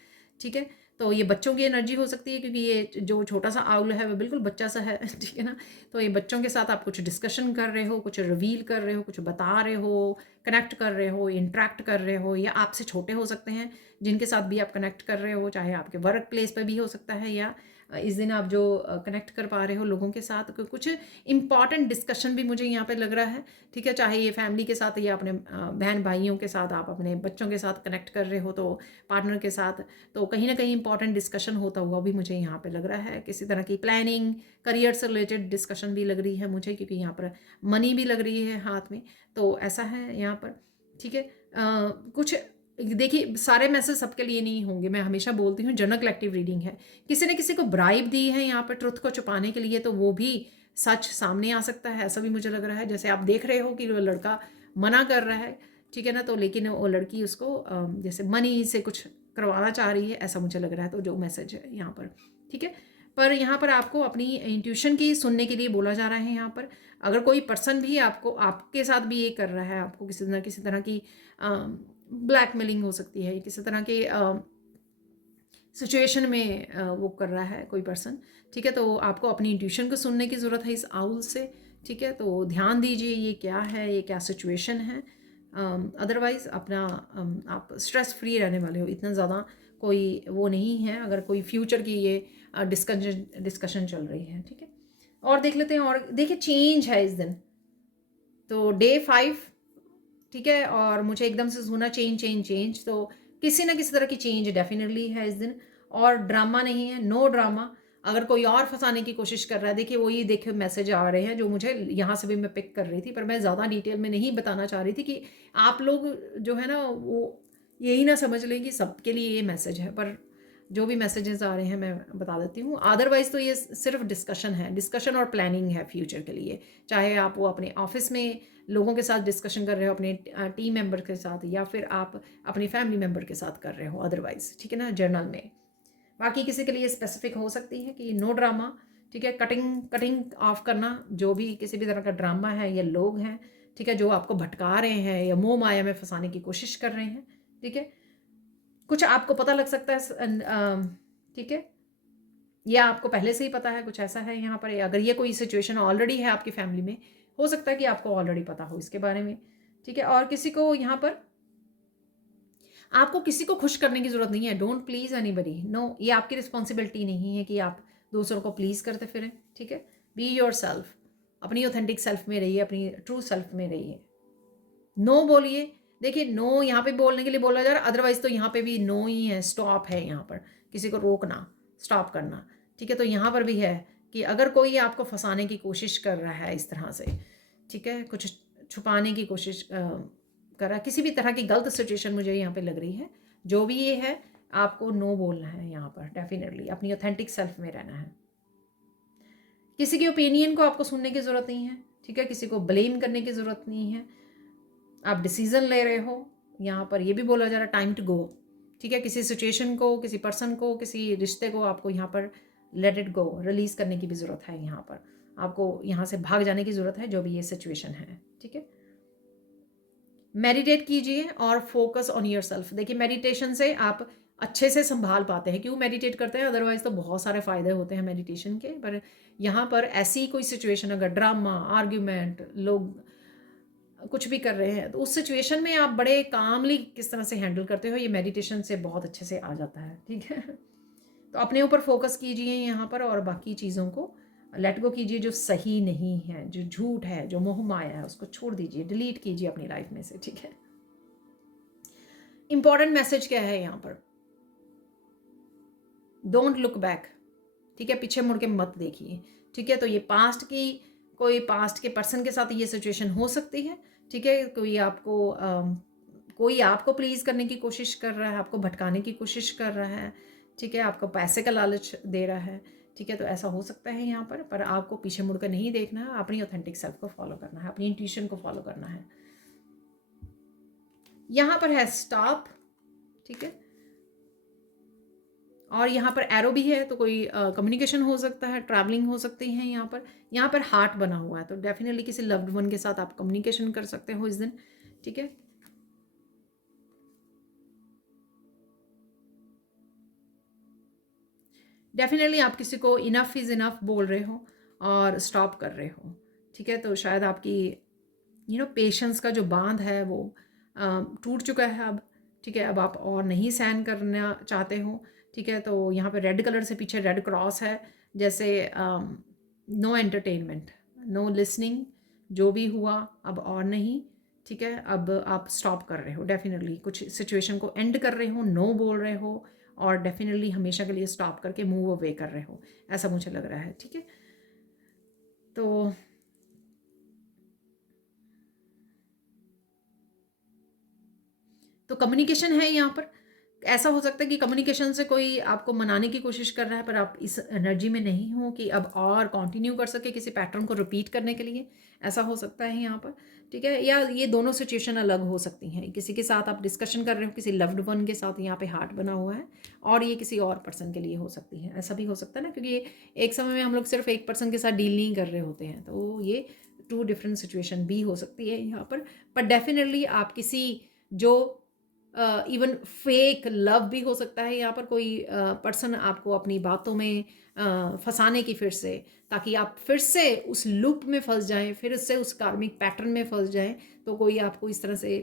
ठीक है। तो ये बच्चों की एनर्जी हो सकती है, क्योंकि ये जो छोटा सा आउल है वो बिल्कुल बच्चा सा है, ठीक है ना। तो ये बच्चों के साथ आप कुछ डिस्कशन कर रहे हो, कुछ रिवील कर रहे हो, कुछ बता रहे हो, कनेक्ट कर रहे हो, इंट्रैक्ट कर रहे हो, या आपसे छोटे हो सकते हैं जिनके साथ भी आप कनेक्ट कर रहे हो, चाहे आपके वर्क प्लेस पर भी हो सकता है, या इस दिन आप जो कनेक्ट कर पा रहे हो लोगों के साथ। कुछ इंपॉर्टेंट डिस्कशन भी मुझे यहाँ पे लग रहा है, ठीक है, चाहे ये फैमिली के साथ या अपने बहन भाइयों के साथ, आप अपने बच्चों के साथ कनेक्ट कर रहे हो, तो पार्टनर के साथ, तो कहीं ना कहीं इंपॉर्टेंट डिस्कशन होता हुआ भी मुझे यहाँ पे लग रहा है। किसी तरह की प्लानिंग, करियर से रिलेटेड डिस्कशन भी लग रही है मुझे, क्योंकि यहाँ पर मनी भी लग रही है हाथ में, तो ऐसा है यहाँ पर, ठीक है। कुछ देखिए, सारे मैसेज सबके लिए नहीं होंगे, मैं हमेशा बोलती हूँ जनरल कलेक्टिव रीडिंग है। किसी ने किसी को ब्राइब दी है यहाँ पर ट्रुथ को छुपाने के लिए, तो वो भी सच सामने आ सकता है, ऐसा भी मुझे लग रहा है। जैसे आप देख रहे हो कि वो लड़का मना कर रहा है, ठीक है ना, तो लेकिन वो लड़की उसको जैसे मनी से कुछ करवाना चाह रही है, ऐसा मुझे लग रहा है। तो जो मैसेज है यहाँ पर, ठीक है, पर यहाँ पर आपको अपनी इंट्यूशन की सुनने के लिए बोला जा रहा है। यहाँ पर अगर कोई पर्सन भी आपको, आपके साथ भी ये कर रहा है, आपको किसी न किसी तरह की ब्लैकमेलिंग हो सकती है, किसी तरह के सिचुएशन में वो कर रहा है कोई पर्सन, ठीक है। तो आपको अपनी इंट्यूशन को सुनने की ज़रूरत है इस आउल से, ठीक है। तो ध्यान दीजिए ये क्या है, ये क्या सिचुएशन है। अदरवाइज़ अपना आप स्ट्रेस फ्री रहने वाले हो, इतना ज़्यादा कोई वो नहीं है अगर कोई फ्यूचर की ये डिस्कशन चल रही है, ठीक है। और देख लेते हैं, और देखिए चेंज है इस दिन, तो डे 5, ठीक है। और मुझे एकदम से सुना चेंज चेंज चेंज, तो किसी ना किसी तरह की चेंज डेफिनेटली है इस दिन। और ड्रामा नहीं है, नो ड्रामा। अगर कोई और फंसाने की कोशिश कर रहा है, देखिए वही देखिए मैसेज आ रहे हैं जो मुझे यहाँ से भी मैं पिक कर रही थी, पर मैं ज़्यादा डिटेल में नहीं बताना चाह रही थी कि आप लोग जो है ना वो यही ना समझ लें कि सबके लिए ये मैसेज है, पर जो भी मैसेजेस आ रहे हैं मैं बता देती हूँ। अदरवाइज़ तो ये सिर्फ डिस्कशन है, डिस्कशन और प्लानिंग है फ्यूचर के लिए। चाहे आप वो अपने ऑफिस में लोगों के साथ डिस्कशन कर रहे हो, अपने टीम मेंबर के साथ, या फिर आप अपनी फैमिली मेंबर के साथ कर रहे हो, अदरवाइज़, ठीक है ना, जर्नल में। बाकी किसी के लिए स्पेसिफिक हो सकती है कि नो ड्रामा, ठीक है। कटिंग कटिंग ऑफ करना, जो भी किसी भी तरह का ड्रामा है या लोग हैं, ठीक है, जो आपको भटका रहे हैं या मोह माया में फंसाने की कोशिश कर रहे हैं, ठीक है। कुछ आपको पता लग सकता है, ठीक है, या आपको पहले से ही पता है, कुछ ऐसा है यहाँ पर। अगर ये कोई सिचुएशन ऑलरेडी है आपकी फैमिली में, हो सकता है कि आपको ऑलरेडी पता हो इसके बारे में, ठीक है। और किसी को यहाँ पर आपको किसी को खुश करने की ज़रूरत नहीं है, डोंट प्लीज़ एनीबडी, नो, ये आपकी रिस्पॉन्सिबिलिटी नहीं है कि आप दूसरों को प्लीज़ करते फिरें, ठीक है। बी योर सेल्फ, अपनी ऑथेंटिक सेल्फ में रहिए, अपनी ट्रू सेल्फ में रहिए। नो बोलिए, देखिए नो यहाँ पे बोलने के लिए बोला जा रहा है, अदरवाइज तो यहाँ पे भी नो ही है, स्टॉप है यहाँ पर, किसी को रोकना, स्टॉप करना, ठीक है। तो यहाँ पर भी है कि अगर कोई आपको फंसाने की कोशिश कर रहा है इस तरह से, ठीक है, कुछ छुपाने की कोशिश कर रहा है, किसी भी तरह की गलत सिचुएशन मुझे यहाँ पे लग रही है, जो भी ये है, आपको नो बोलना है यहाँ पर, डेफिनेटली अपनी ऑथेंटिक सेल्फ में रहना है। किसी की ओपिनियन को आपको सुनने की ज़रूरत नहीं है, ठीक है, किसी को ब्लेम करने की ज़रूरत नहीं है। आप डिसीजन ले रहे हो, यहाँ पर ये भी बोला जा रहा है टाइम टू गो, ठीक है। किसी सिचुएशन को, किसी पर्सन को, किसी रिश्ते को आपको यहाँ पर लेट इट गो, रिलीज करने की भी ज़रूरत है। यहाँ पर आपको यहाँ से भाग जाने की ज़रूरत है, जो भी ये सिचुएशन है, ठीक है। मेडिटेट कीजिए और फोकस ऑन योर सेल्फ। देखिए मेडिटेशन से आप अच्छे से संभाल पाते हैं। क्यों मेडिटेट करते हैं, अदरवाइज तो बहुत सारे फ़ायदे होते हैं मेडिटेशन के, पर यहाँ पर ऐसी कोई सिचुएशन, अगर ड्रामा, आर्ग्यूमेंट, लोग कुछ भी कर रहे हैं, तो उस सिचुएशन में आप बड़े कामली किस तरह से हैंडल करते हो, ये मेडिटेशन से बहुत अच्छे से आ जाता है, ठीक है। तो अपने ऊपर फोकस कीजिए यहाँ पर, और बाकी चीज़ों को लेट गो कीजिए जो सही नहीं है, जो झूठ है, जो मोह माया है, उसको छोड़ दीजिए, डिलीट कीजिए अपनी लाइफ में से, ठीक है। इंपॉर्टेंट मैसेज क्या है यहाँ पर, डोंट लुक बैक, ठीक है, पीछे मुड़ के मत देखिए, ठीक है। तो ये पास्ट की, कोई पास्ट के पर्सन के साथ ये सिचुएशन हो सकती है, ठीक है। कोई आपको प्लीज़ करने की कोशिश कर रहा है, आपको भटकाने की कोशिश कर रहा है, ठीक है, आपको पैसे का लालच दे रहा है, ठीक है। तो ऐसा हो सकता है यहाँ पर आपको पीछे मुड़कर नहीं देखना है, अपनी ऑथेंटिक सेल्फ को फॉलो करना है, अपनी इंट्यूशन को फॉलो करना है। यहाँ पर है स्टॉप, ठीक है। और यहाँ पर एरो भी है, तो कोई कम्युनिकेशन हो सकता है, ट्रैवलिंग हो सकती है यहाँ पर हार्ट बना हुआ है, तो डेफिनेटली किसी लव्ड वन के साथ आप कम्युनिकेशन कर सकते हो इस दिन, ठीक है। डेफिनेटली आप किसी को इनफ इज़ इनफ बोल रहे हो और स्टॉप कर रहे हो, ठीक है। तो शायद आपकी पेशेंस का जो बांध है वो टूट चुका है अब, ठीक है। अब आप और नहीं सहन करना चाहते हो, ठीक है। तो यहाँ पे रेड कलर से पीछे रेड क्रॉस है, जैसे नो एंटरटेनमेंट, नो लिसनिंग, जो भी हुआ अब और नहीं, ठीक है। अब आप स्टॉप कर रहे हो, डेफिनेटली कुछ सिचुएशन को एंड कर रहे हो, नो बोल रहे हो, और डेफिनेटली हमेशा के लिए स्टॉप करके मूव अवे कर रहे हो, ऐसा मुझे लग रहा है, ठीक है। तो कम्युनिकेशन है यहाँ पर। ऐसा हो सकता है कि कम्युनिकेशन से कोई आपको मनाने की कोशिश कर रहा है, पर आप इस एनर्जी में नहीं हो कि अब और कंटिन्यू कर सके किसी पैटर्न को रिपीट करने के लिए, ऐसा हो सकता है यहाँ पर, ठीक है। या ये दोनों सिचुएशन अलग हो सकती हैं, किसी के साथ आप डिस्कशन कर रहे हो, किसी लव्ड वन के साथ यहाँ पे हार्ट बना हुआ है, और ये किसी और पर्सन के लिए हो सकती है, ऐसा भी हो सकता है ना, क्योंकि एक समय में हम लोग सिर्फ एक पर्सन के साथ डील नहीं कर रहे होते हैं, तो ये 2 डिफरेंट सिचुएशन भी हो सकती है यहाँ पर डेफिनेटली आप किसी जो इवन फेक लव भी हो सकता है यहाँ पर, कोई पर्सन आपको अपनी बातों में फंसाने की फिर से, ताकि आप फिर से उस लूप में फंस जाएं, फिर उससे उस कार्मिक पैटर्न में फंस जाएं। तो कोई आपको इस तरह से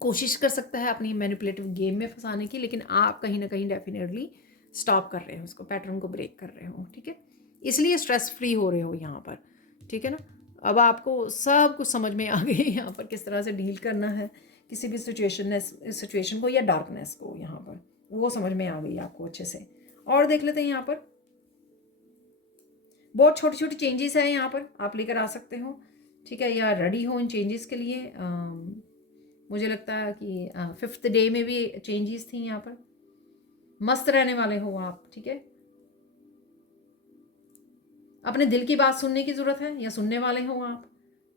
कोशिश कर सकता है अपनी मैनिपुलेटिव गेम में फंसाने की, लेकिन आप कहीं ना कहीं डेफिनेटली स्टॉप कर रहे हो, उसको पैटर्न को ब्रेक कर रहे हो, ठीक है। इसलिए स्ट्रेस फ्री हो रहे हो यहाँ पर, ठीक है ना। अब आपको सब कुछ समझ में आ गई यहाँ पर, किस तरह से डील करना है किसी भी सिचुएशन को या डार्कनेस को, यहाँ पर वो समझ में आ गई आपको अच्छे से। और देख लेते हैं यहाँ पर बहुत छोटी छोटी चेंजेस है यहाँ पर, आप लेकर आ सकते हो, ठीक है, या रेडी हो इन चेंजेस के लिए। मुझे लगता है कि 5th डे में भी चेंजेस थी यहाँ पर। मस्त रहने वाले हो आप, ठीक है। अपने दिल की बात सुनने की जरूरत है, या सुनने वाले हो आप,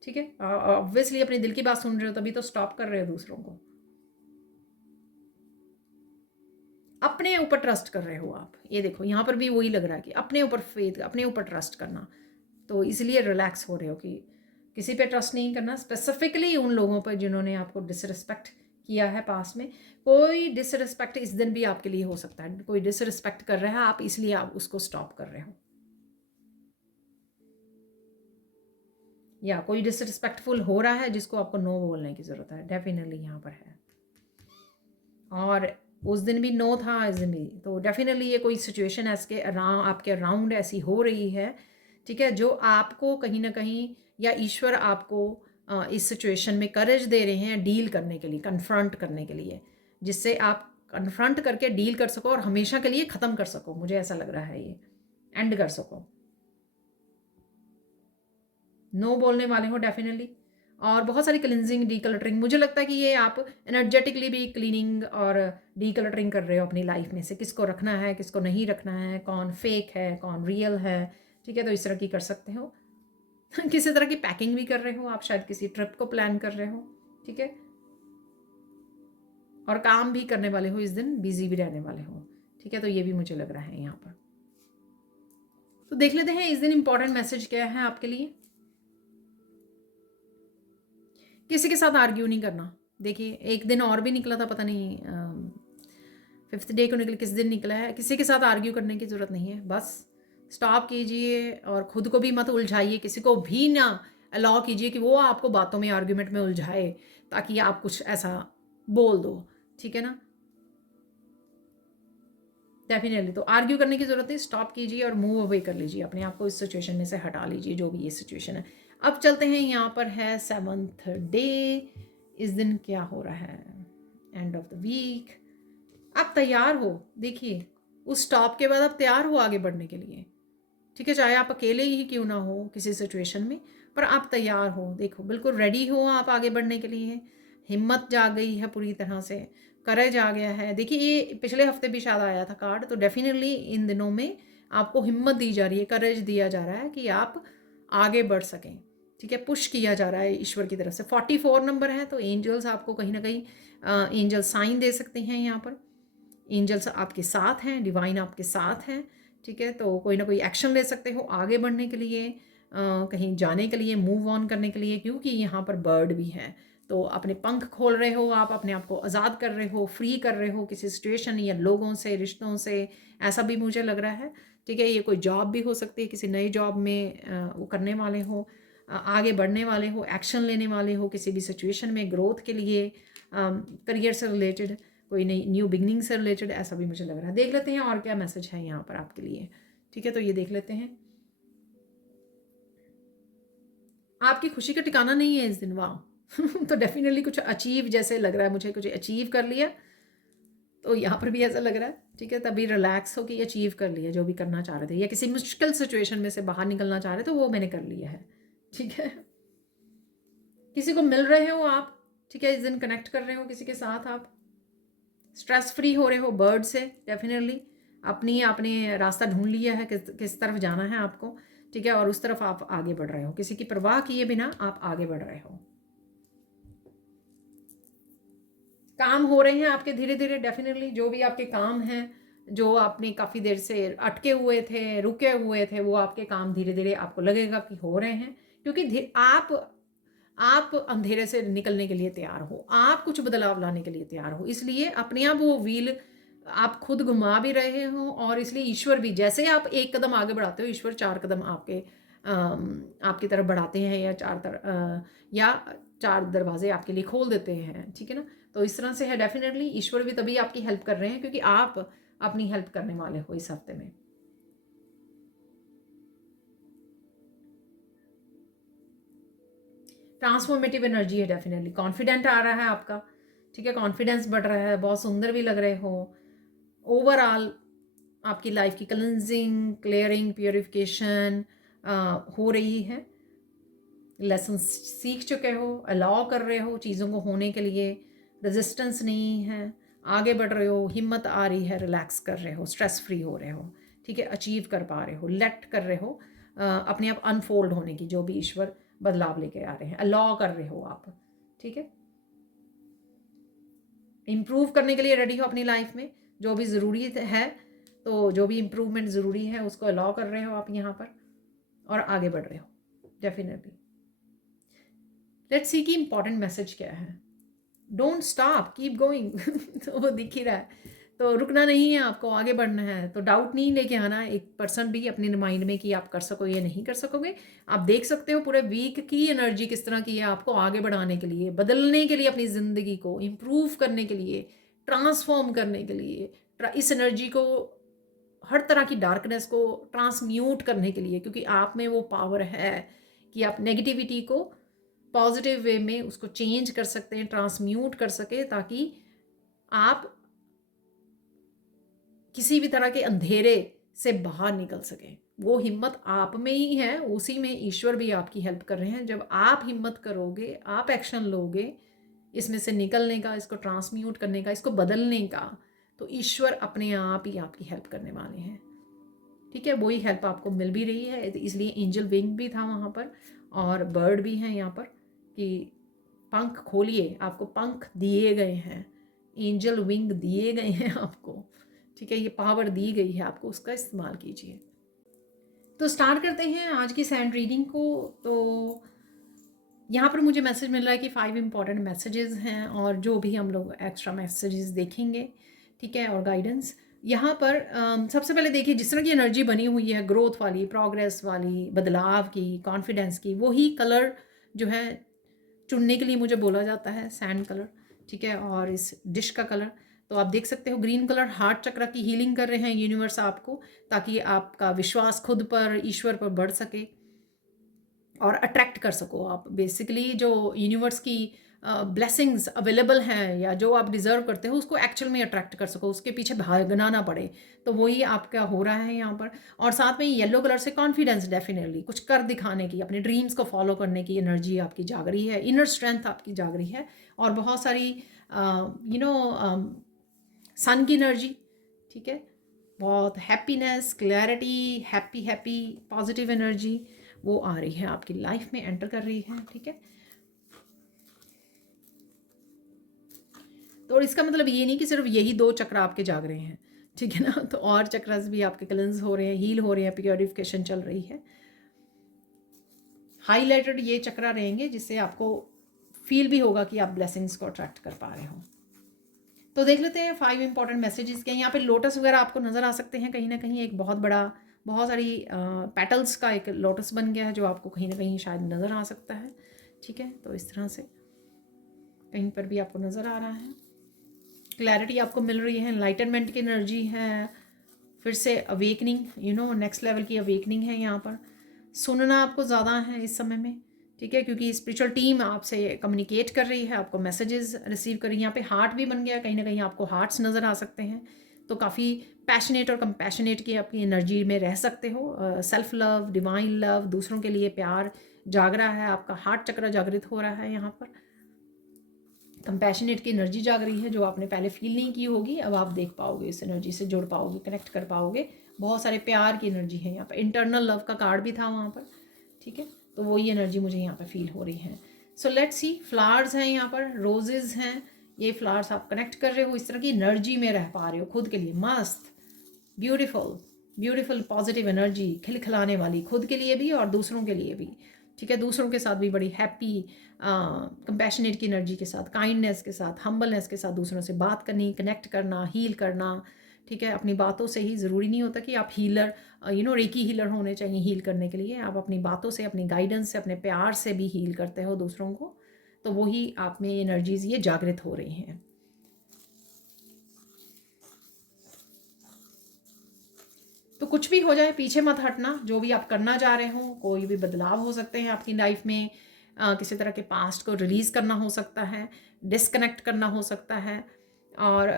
ठीक है। ऑब्वियसली अपने दिल की बात सुन रहे हो, तभी तो स्टॉप कर रहे हो दूसरों को। अपने ऊपर ट्रस्ट कर रहे हो आप, ये देखो यहाँ पर भी वही लग रहा है कि अपने ऊपर फेथ, अपने ऊपर ट्रस्ट करना। तो इसलिए रिलैक्स हो रहे हो कि किसी पे ट्रस्ट नहीं करना, स्पेसिफिकली उन लोगों पर जिन्होंने आपको डिसरिस्पेक्ट किया है पास में। कोई डिसरिस्पेक्ट इस दिन भी आपके लिए हो सकता है, कोई डिसरिस्पेक्ट कर रहा है आप, इसलिए आप उसको स्टॉप कर रहे हो, या कोई डिसरिस्पेक्टफुल हो रहा है जिसको आपको नो बोलने की ज़रूरत है, डेफिनेटली यहाँ पर है। और उस दिन भी नो था, इस दिन भी, तो डेफिनेटली ये कोई सिचुएशन ऐसे आपके अराउंड ऐसी हो रही है, ठीक है, जो आपको कहीं ना कहीं, या ईश्वर आपको इस सिचुएशन में करेज दे रहे हैं डील करने के लिए, कन्फ्रंट करने के लिए, जिससे आप कन्फ्रंट करके डील कर सको और हमेशा के लिए ख़त्म कर सको। मुझे ऐसा लग रहा है, ये एंड कर सको। नो बोलने वाले हो डेफिनेटली। और बहुत सारी क्लिनजिंग, डीकलटरिंग, मुझे लगता है कि ये आप एनर्जेटिकली भी क्लीनिंग और डीकलटरिंग कर रहे हो अपनी लाइफ में से, किसको रखना है किसको नहीं रखना है, कौन फेक है कौन रियल है, ठीक है। तो इस तरह की कर सकते हो। किसी तरह की पैकिंग भी कर रहे हो आप, शायद किसी ट्रिप को प्लान कर रहे हो, ठीक है। और काम भी करने वाले हो इस दिन, बिजी भी रहने वाले हो, ठीक है। तो ये भी मुझे लग रहा है यहाँ पर। तो देख लेते हैं इस दिन इंपॉर्टेंट मैसेज क्या है आपके लिए। किसी के साथ आर्ग्यू नहीं करना। देखिए एक दिन और भी निकला था, पता नहीं 5th डे को निकल, किस दिन निकला है। किसी के साथ आर्ग्यू करने की ज़रूरत नहीं है, बस स्टॉप कीजिए और ख़ुद को भी मत उलझाइए, किसी को भी ना अलाउ कीजिए कि वो आपको बातों में, आर्ग्यूमेंट में उलझाए ताकि आप कुछ ऐसा बोल दो, ठीक है ना। डेफिनेटली तो आर्ग्यू करने की ज़रूरत है, स्टॉप कीजिए और मूव अवे कर लीजिए, अपने आप को इस सिचुएशन में से हटा लीजिए, जो भी ये सिचुएशन है। अब चलते हैं, यहाँ पर है 7th डे। इस दिन क्या हो रहा है, एंड ऑफ द वीक। आप तैयार हो, देखिए उस स्टॉप के बाद आप तैयार हो आगे बढ़ने के लिए, ठीक है। चाहे आप अकेले ही क्यों ना हो किसी सिचुएशन में, पर आप तैयार हो, देखो बिल्कुल रेडी हो आप आगे बढ़ने के लिए। हिम्मत जाग गई है पूरी तरह से, करेज आ गया है। देखिए ये पिछले हफ्ते भी शायद आया था कार्ड, तो डेफिनेटली इन दिनों में आपको हिम्मत दी जा रही है, करेज दिया जा रहा है कि आप आगे बढ़ सकें, ठीक है। पुश किया जा रहा है ईश्वर की तरफ से। 44 नंबर है, तो एंजल्स आपको कहीं ना कहीं एंजल साइन दे सकते हैं यहाँ पर। एंजल्स आपके साथ हैं, डिवाइन आपके साथ हैं, ठीक है। तो कोई ना कोई एक्शन ले सकते हो आगे बढ़ने के लिए, कहीं जाने के लिए, मूव ऑन करने के लिए, क्योंकि यहाँ पर बर्ड भी है। तो अपने पंख खोल रहे हो आप, अपने आप को आज़ाद कर रहे हो, फ्री कर रहे हो किसी सिचुएशन या लोगों से, रिश्तों से, ऐसा भी मुझे लग रहा है, ठीक है। ये कोई जॉब भी हो सकती है, किसी नई जॉब में वो करने वाले हो, आगे बढ़ने वाले हो, एक्शन लेने वाले हो किसी भी सिचुएशन में, ग्रोथ के लिए, करियर से रिलेटेड, कोई नई न्यू बिगनिंग से रिलेटेड, ऐसा भी मुझे लग रहा है। देख लेते हैं और क्या मैसेज है यहाँ पर आपके लिए, ठीक है। तो ये देख लेते हैं, आपकी खुशी का ठिकाना नहीं है इस दिन, वाह। तो डेफिनेटली कुछ अचीव जैसे लग रहा है मुझे, कुछ अचीव कर लिया, तो यहाँ पर भी ऐसा लग रहा है, ठीक है। तभी रिलैक्स हो कि अचीव कर लिया जो भी करना चाह रहे थे, या किसी मुश्किल सिचुएशन में से बाहर निकलना चाह रहे थे, वो मैंने कर लिया है, ठीक है। किसी को मिल रहे हो आप, ठीक है, इस दिन कनेक्ट कर रहे हो किसी के साथ, आप स्ट्रेस फ्री हो रहे हो बर्ड से, डेफिनेटली अपनी आपने रास्ता ढूंढ लिया है किस तरफ जाना है आपको, ठीक है। और उस तरफ आप आगे बढ़ रहे हो, किसी की परवाह किए बिना आप आगे बढ़ रहे हो। काम हो रहे हैं आपके धीरे धीरे, डेफिनेटली जो भी आपके काम हैं, जो आपने काफ़ी देर से अटके हुए थे, रुके हुए थे, वो आपके काम धीरे धीरे आपको लगेगा कि हो रहे हैं, क्योंकि आप आप अंधेरे से निकलने के लिए तैयार हो, आप कुछ बदलाव लाने के लिए तैयार हो। इसलिए अपने आप वो व्हील आप खुद घुमा भी रहे हो, और इसलिए ईश्वर भी, जैसे आप एक कदम आगे बढ़ाते हो, ईश्वर 4 कदम आपकी तरफ बढ़ाते हैं, या 4 दरवाजे आपके लिए खोल देते हैं, ठीक है ना? तो इस तरह से है, डेफिनेटली ईश्वर भी तभी आपकी हेल्प कर रहे हैं क्योंकि आप अपनी हेल्प करने वाले हो इस हफ्ते में। ट्रांसफॉर्मेटिव एनर्जी है, डेफिनेटली कॉन्फिडेंट आ रहा है आपका, ठीक है, कॉन्फिडेंस बढ़ रहा है, बहुत सुंदर भी लग रहे हो। ओवरऑल आपकी लाइफ की क्लेंजिंग, क्लियरिंग, प्योरिफिकेशन हो रही है। लेसन सीख चुके हो, अलाउ कर रहे हो चीज़ों को होने के लिए, रेजिस्टेंस नहीं है, आगे बढ़ रहे हो, हिम्मत आ रही है, रिलैक्स कर रहे हो, स्ट्रेस फ्री हो रहे हो, ठीक है, अचीव कर पा रहे हो, लेट कर रहे हो अपने आप अनफोल्ड होने की, जो भी ईश्वर बदलाव लेके आ रहे हैं, अलाउ कर रहे हो आप, ठीक है। इम्प्रूव करने के लिए रेडी हो अपनी लाइफ में, जो भी ज़रूरी है, तो जो भी इम्प्रूवमेंट ज़रूरी है उसको अलाउ कर रहे हो आप यहाँ पर, और आगे बढ़ रहे हो डेफिनेटली। लेट्स सी कि इंपॉर्टेंट मैसेज क्या है। Don't stop, keep going. तो वो दिख ही रहा है, तो रुकना नहीं है आपको, आगे बढ़ना है। तो डाउट नहीं लेके आना 1% भी अपने माइंड में कि आप कर सकोगे या नहीं कर सकोगे। आप देख सकते हो पूरे वीक की एनर्जी किस तरह की है आपको आगे बढ़ाने के लिए, बदलने के लिए, अपनी ज़िंदगी को इम्प्रूव करने के लिए, ट्रांसफॉर्म करने के लिए, इस एनर्जी को, हर तरह की डार्कनेस को ट्रांसम्यूट करने के लिए, क्योंकि आप में वो पावर है कि आप नेगेटिविटी को पॉजिटिव वे में उसको चेंज कर सकते हैं, ट्रांसम्यूट कर सके, ताकि आप किसी भी तरह के अंधेरे से बाहर निकल सके। वो हिम्मत आप में ही है, उसी में ईश्वर भी आपकी हेल्प कर रहे हैं। जब आप हिम्मत करोगे, आप एक्शन लोगे इसमें से निकलने का, इसको ट्रांसम्यूट करने का, इसको बदलने का, तो ईश्वर अपने आप ही आपकी हेल्प करने वाले हैं, ठीक है। वही हेल्प आपको मिल भी रही है, इसलिए एंजल विंग भी था वहाँ पर, और बर्ड भी हैं यहाँ पर कि पंख खोलिए, आपको पंख दिए गए हैं, एंजल विंग दिए गए हैं आपको, ठीक है, ये पावर दी गई है आपको, उसका इस्तेमाल कीजिए। तो स्टार्ट करते हैं आज की सैंड रीडिंग को। तो यहाँ पर मुझे मैसेज मिल रहा है कि 5 इंपॉर्टेंट मैसेजेस हैं, और जो भी हम लोग एक्स्ट्रा मैसेजेस देखेंगे, ठीक है, और गाइडेंस यहाँ पर सबसे पहले देखिए, जिस तरह की एनर्जी बनी हुई है, ग्रोथ वाली, प्रोग्रेस वाली, बदलाव की, कॉन्फिडेंस की, वही कलर जो है चुनने के लिए मुझे बोला जाता है, सैंड कलर, ठीक है। और इस डिश का कलर तो आप देख सकते हो, ग्रीन कलर हार्ट चक्र की हीलिंग कर रहे हैं यूनिवर्स आपको, ताकि आपका विश्वास खुद पर, ईश्वर पर बढ़ सके और अट्रैक्ट कर सको आप। बेसिकली जो यूनिवर्स की ब्लेसिंग्स अवेलेबल हैं, या जो आप डिज़र्व करते हो, उसको एक्चुअल में अट्रैक्ट कर सको, उसके पीछे भागना ना पड़े। तो वही आपका हो रहा है यहाँ पर। और साथ में येलो कलर से कॉन्फिडेंस, डेफिनेटली कुछ कर दिखाने की, अपने ड्रीम्स को फॉलो करने की एनर्जी आपकी जाग रही है, इनर स्ट्रेंथ आपकी जाग रही है, और बहुत सारी सन की एनर्जी, ठीक है, बहुत happiness, clarity, happy positive energy वो आ रही है आपकी लाइफ में, एंटर कर रही है, ठीक है। तो इसका मतलब ये नहीं कि सिर्फ यही 2 चक्र आपके जाग रहे हैं, ठीक है ना, तो और चक्रस भी आपके क्लेंस हो रहे हैं, हील हो रहे हैं, प्योरिफिकेशन चल रही है। हाईलाइटेड ये चक्र रहेंगे जिससे आपको फील भी होगा कि आप ब्लेसिंग्स को अट्रैक्ट कर पा रहे हो। तो देख लेते हैं 5 इंपॉर्टेंट मैसेजेस के। यहाँ पे लोटस वगैरह आपको नज़र आ सकते हैं कहीं ना कहीं, एक बहुत बड़ा, बहुत सारी पेटल्स का एक लोटस बन गया है, जो आपको कहीं ना कहीं शायद नज़र आ सकता है, ठीक है। तो इस तरह से कहीं पर भी आपको नज़र आ रहा है, क्लैरिटी आपको मिल रही है, एनलाइटनमेंट की एनर्जी है, फिर से अवेकनिंग, नेक्स्ट लेवल की अवेकनिंग है यहाँ पर। सुनना आपको ज़्यादा है इस समय में, ठीक है, क्योंकि स्पिरिचुअल टीम आपसे कम्युनिकेट कर रही है, आपको मैसेजेस रिसीव कर रही है। यहाँ पे हार्ट भी बन गया, कहीं ना कहीं आपको हार्ट्स नज़र आ सकते हैं, तो काफ़ी पैशनेट और कंपैशनेट की आपकी एनर्जी में रह सकते हो। सेल्फ लव, डिवाइन लव, दूसरों के लिए प्यार जाग रहा है, आपका हार्ट चक्र जागृत हो रहा है यहाँ पर। कंपैशनेट की एनर्जी जाग रही है, जो आपने पहले फील नहीं की होगी, अब आप देख पाओगे, इस एनर्जी से जुड़ पाओगे, कनेक्ट कर पाओगे। बहुत सारे प्यार की एनर्जी है यहाँ पर, इंटरनल लव का कार्ड भी था वहाँ पर, ठीक है, तो वही एनर्जी मुझे यहाँ पर फील हो रही है। सो लेट्स सी, फ्लावर्स हैं यहाँ पर, रोजेज हैं, ये फ्लावर्स आप कनेक्ट कर रहे हो, इस तरह की एनर्जी में रह पा रहे हो खुद के लिए, मस्त, ब्यूटीफुल, ब्यूटीफुल पॉजिटिव एनर्जी खिलखिलाने वाली, खुद के लिए भी और दूसरों के लिए भी, ठीक है। दूसरों के साथ भी बड़ी हैप्पी, कंपैशनेट की एनर्जी के साथ, काइंडनेस के साथ, हम्बलनेस के साथ दूसरों से बात करनी, कनेक्ट करना, हील करना। ठीक है। अपनी बातों से ही ज़रूरी नहीं होता कि आप हीलर, रेकी हीलर होने चाहिए हील करने के लिए। आप अपनी बातों से, अपनी गाइडेंस से, अपने प्यार से भी हील करते हो दूसरों को, तो वही आप में एनर्जीज़ ये जागृत हो रही हैं। तो कुछ भी हो जाए पीछे मत हटना, जो भी आप करना चाह रहे हो, कोई भी बदलाव हो सकते हैं आपकी लाइफ में, किसी तरह के पास्ट को रिलीज़ करना हो सकता है, डिस्कनेक्ट करना हो सकता है, और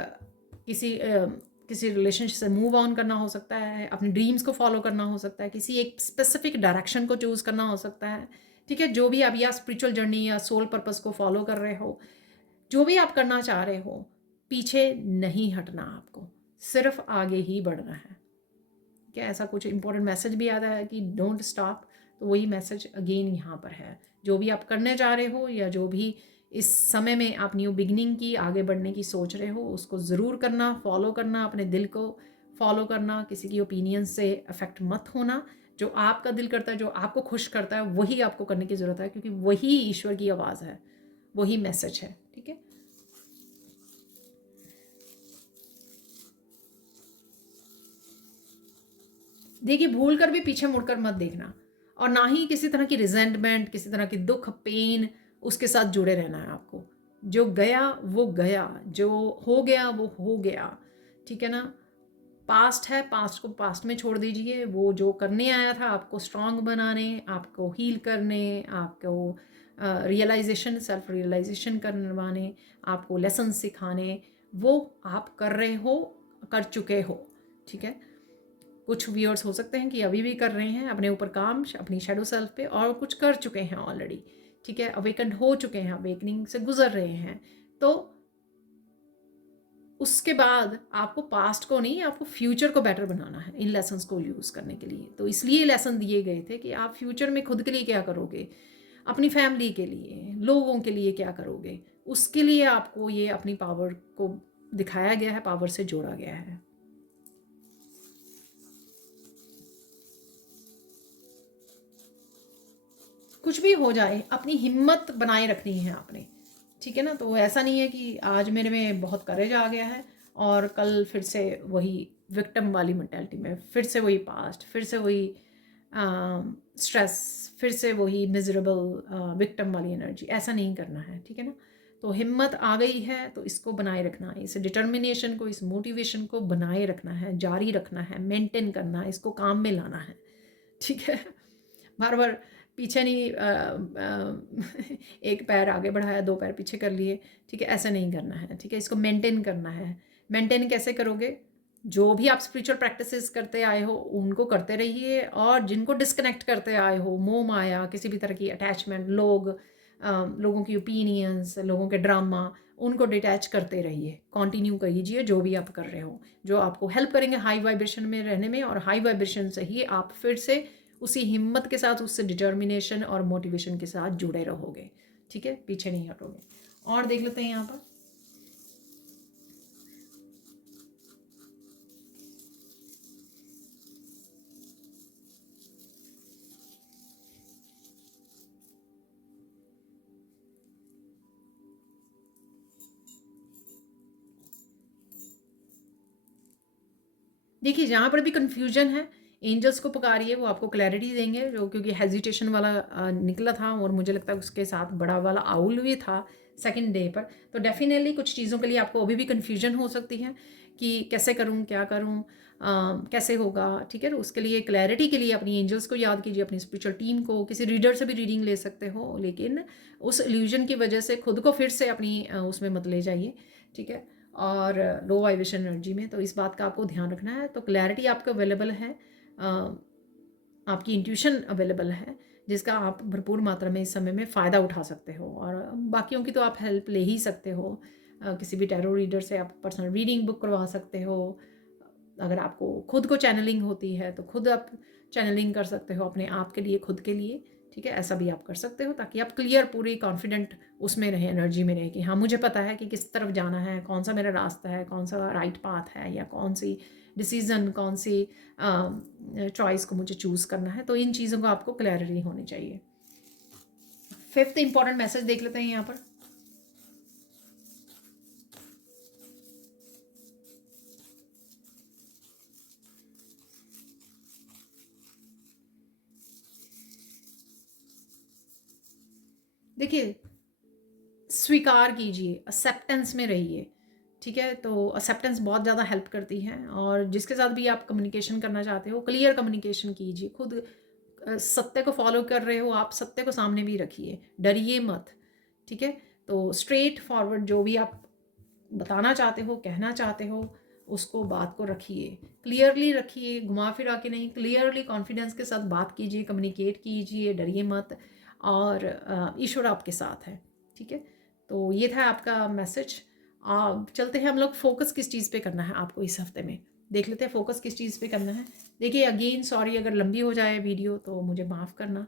किसी रिलेशनशिप से मूव ऑन करना हो सकता है, अपने ड्रीम्स को फॉलो करना हो सकता है, किसी एक स्पेसिफिक डायरेक्शन को चूज़ करना हो सकता है। ठीक है। जो भी आप या स्पिरिचुअल जर्नी या सोल पर्पस को फॉलो कर रहे हो, जो भी आप करना चाह रहे हो, पीछे नहीं हटना, आपको सिर्फ आगे ही बढ़ना है। क्या ऐसा कुछ इंपॉर्टेंट मैसेज भी आता है कि डोंट स्टॉप, तो वही मैसेज अगेन यहाँ पर है। जो भी आप करने जा रहे हो या जो भी इस समय में आप न्यू बिगनिंग की, आगे बढ़ने की सोच रहे हो, उसको ज़रूर करना, फॉलो करना, अपने दिल को फॉलो करना, किसी की ओपिनियन से अफेक्ट मत होना। जो आपका दिल करता है, जो आपको खुश करता है, वही आपको करने की ज़रूरत है, क्योंकि वही ईश्वर की आवाज़ है, वही मैसेज है। ठीक है। देखिए, भूल कर भी पीछे मुड़कर मत देखना, और ना ही किसी तरह की रिजेंटमेंट, किसी तरह की दुख, पेन, उसके साथ जुड़े रहना है आपको। जो गया वो गया, जो हो गया वो हो गया। ठीक है ना। पास्ट है, पास्ट को पास्ट में छोड़ दीजिए। वो जो करने आया था आपको स्ट्रांग बनाने, आपको हील करने, आपको रियलाइजेशन, सेल्फ रियलाइजेशन करवाने, आपको लेसन सिखाने, वो आप कर रहे हो, कर चुके हो। ठीक है। कुछ व्यूअर्स हो सकते हैं कि अभी भी कर रहे हैं अपने ऊपर काम, अपनी शेडो सेल्फ पे, और कुछ कर चुके हैं ऑलरेडी। ठीक है। अवेकन हो चुके हैं, अवेकनिंग से गुजर रहे हैं। तो उसके बाद आपको पास्ट को नहीं, आपको फ्यूचर को बेटर बनाना है इन लेसन्स को यूज़ करने के लिए। तो इसलिए लेसन दिए गए थे कि आप फ्यूचर में खुद के लिए क्या करोगे, अपनी फैमिली के लिए, लोगों के लिए क्या करोगे, उसके लिए आपको ये अपनी पावर को दिखाया गया है, पावर से जोड़ा गया है। कुछ भी हो जाए, अपनी हिम्मत बनाए रखनी है आपने। ठीक है ना। तो ऐसा नहीं है कि आज मेरे में बहुत करेज आ गया है और कल फिर से वही विक्टिम वाली मेंटालिटी में, फिर से वही पास्ट, फिर से वही स्ट्रेस, फिर से वही मिजरेबल विक्टिम वाली एनर्जी। ऐसा नहीं करना है। ठीक है ना। तो हिम्मत आ गई है तो इसको बनाए रखना है, इस डिटर्मिनेशन को, इस मोटिवेशन को बनाए रखना है, जारी रखना है, मेंटेन करना है, इसको काम में लाना है। ठीक है। बार बार पीछे नहीं, एक पैर आगे बढ़ाया, दो पैर पीछे कर लिए। ठीक है। ऐसा नहीं करना है। ठीक है। इसको मेंटेन करना है। मेंटेन कैसे करोगे? जो भी आप स्पिरिचुअल प्रैक्टिसेस करते आए हो उनको करते रहिए, और जिनको डिस्कनेक्ट करते आए हो, मोह माया, किसी भी तरह की अटैचमेंट, लोगों की ओपिनियंस, लोगों के ड्रामा, उनको डिटैच करते रहिए। कंटिन्यू कीजिए जो भी आप कर रहे हो, जो आपको हेल्प करेंगे हाई वाइब्रेशन में रहने में, और हाई वाइब्रेशन से ही आप फिर से उसी हिम्मत के साथ, उससे डिटर्मिनेशन और मोटिवेशन के साथ जुड़े रहोगे। ठीक है। पीछे नहीं हटोगे। और देख लेते हैं यहाँ पर। देखिए, जहाँ पर भी कन्फ्यूजन है, एंजल्स को पुकारिए, वो आपको क्लैरिटी देंगे। जो क्योंकि हेजिटेशन वाला निकला था, और मुझे लगता है उसके साथ बड़ा वाला आउल भी था सेकंड डे पर, तो डेफिनेटली कुछ चीज़ों के लिए आपको अभी भी कन्फ्यूजन हो सकती है कि कैसे करूँ, क्या करूँ, कैसे होगा। ठीक है। तो उसके लिए क्लैरिटी के लिए अपनी एंजल्स को याद कीजिए, अपनी स्पिरिचुअल टीम को, किसी रीडर से भी रीडिंग ले सकते हो, लेकिन उस इल्यूजन की वजह से खुद को फिर से अपनी उसमें मत ले जाइए। ठीक है। और लो वाइब्रेशन एनर्जी में, तो इस बात का आपको ध्यान रखना है। तो क्लैरिटी आपको अवेलेबल है, आपकी इंट्यूशन अवेलेबल है, जिसका आप भरपूर मात्रा में इस समय में फ़ायदा उठा सकते हो। और बाकियों की तो आप हेल्प ले ही सकते हो, किसी भी टैरो रीडर से आप पर्सनल रीडिंग बुक करवा सकते हो। अगर आपको खुद को चैनलिंग होती है तो खुद आप चैनलिंग कर सकते हो अपने आप के लिए, खुद के लिए। ठीक है। ऐसा भी आप कर सकते हो, ताकि आप क्लियर, पूरी कॉन्फिडेंट उसमें रहे, एनर्जी में रहे कि हाँ, मुझे पता है कि किस तरफ जाना है, कौन सा मेरा रास्ता है, कौन सा राइट पाथ है, या कौन सी डिसीज़न, कौन सी चॉइस को मुझे चूज़ करना है। तो इन चीज़ों को आपको क्लैरिटी होनी चाहिए। 5th इंपॉर्टेंट मैसेज देख लेते हैं यहाँ पर। देखिए, स्वीकार कीजिए, एक्सेप्टेंस में रहिए, ठीक है। तो एक्सेप्टेंस बहुत ज़्यादा हेल्प करती है, और जिसके साथ भी आप कम्युनिकेशन करना चाहते हो, क्लियर कम्युनिकेशन कीजिए। खुद सत्य को फॉलो कर रहे हो आप, सत्य को सामने भी रखिए, डरिए मत, ठीक है। तो स्ट्रेट फॉरवर्ड जो भी आप बताना चाहते हो, कहना चाहते हो, उसको बात को रखिए, क्लियरली रखिए, घुमा फिरा के नहीं, क्लियरली कॉन्फिडेंस के साथ बात कीजिए, कम्युनिकेट कीजिए, डरिए मत, और ईश्वर आपके साथ है, ठीक है। तो ये था आपका मैसेज। चलते हैं हम लोग, फोकस किस चीज़ पे करना है आपको इस हफ्ते में, देख लेते हैं फोकस किस चीज़ पे करना है। देखिए, अगेन सॉरी अगर लंबी हो जाए वीडियो तो मुझे माफ़ करना,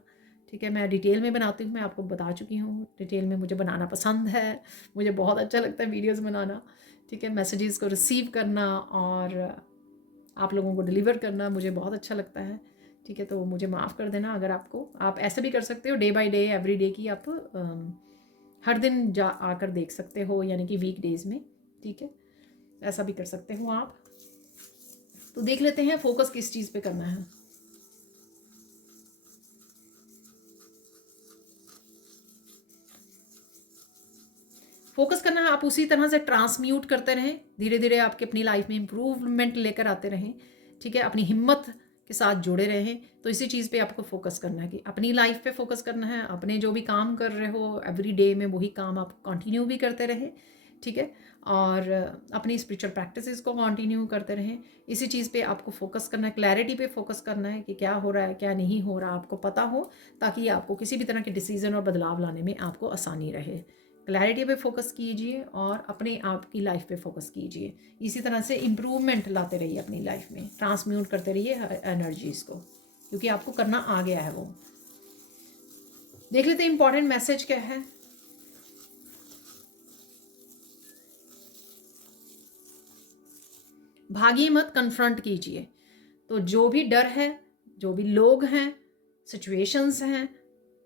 ठीक है। मैं डिटेल में बनाती हूँ, मैं आपको बता चुकी हूँ, डिटेल में मुझे बनाना पसंद है, मुझे बहुत अच्छा लगता है वीडियोस बनाना, ठीक है। मैसेजेस को रिसीव करना और आप लोगों को डिलीवर करना मुझे बहुत अच्छा लगता है, ठीक है। तो मुझे माफ़ कर देना। अगर आपको, आप ऐसे भी कर सकते हो, day by day, every day की आप हर दिन जा आकर देख सकते हो, यानी कि वीक डेज़ में, ठीक है। ऐसा भी कर सकते हो आप। तो देख लेते हैं फोकस किस चीज़ पे करना है। फोकस करना है, आप उसी तरह से ट्रांसम्यूट करते रहें, धीरे धीरे आपके अपनी लाइफ में इम्प्रूवमेंट लेकर आते रहें, ठीक है। अपनी हिम्मत के साथ जुड़े रहें। तो इसी चीज़ पे आपको फोकस करना है कि अपनी लाइफ पे फोकस करना है, अपने जो भी काम कर रहे हो एवरी डे में वही काम आप कंटिन्यू भी करते रहें, ठीक है। और अपनी स्पिरिचुअल प्रैक्टिसेस को कंटिन्यू करते रहें। इसी चीज़ पे आपको फोकस करना है, क्लैरिटी पे फोकस करना है कि क्या हो रहा है क्या नहीं हो रहा, आपको पता हो, ताकि आपको किसी भी तरह के डिसीजन और बदलाव लाने में आपको आसानी रहे। क्लैरिटी पे फोकस कीजिए और अपने आप की लाइफ पे फोकस कीजिए। इसी तरह से इम्प्रूवमेंट लाते रहिए अपनी लाइफ में, ट्रांसम्यूट करते रहिए एनर्जीज़ को, क्योंकि आपको करना आ गया है वो। देख लेते हैं इंपॉर्टेंट मैसेज क्या है। भागिए मत, कन्फ्रंट कीजिए। तो जो भी डर है, जो भी लोग हैं, सिचुएशंस हैं,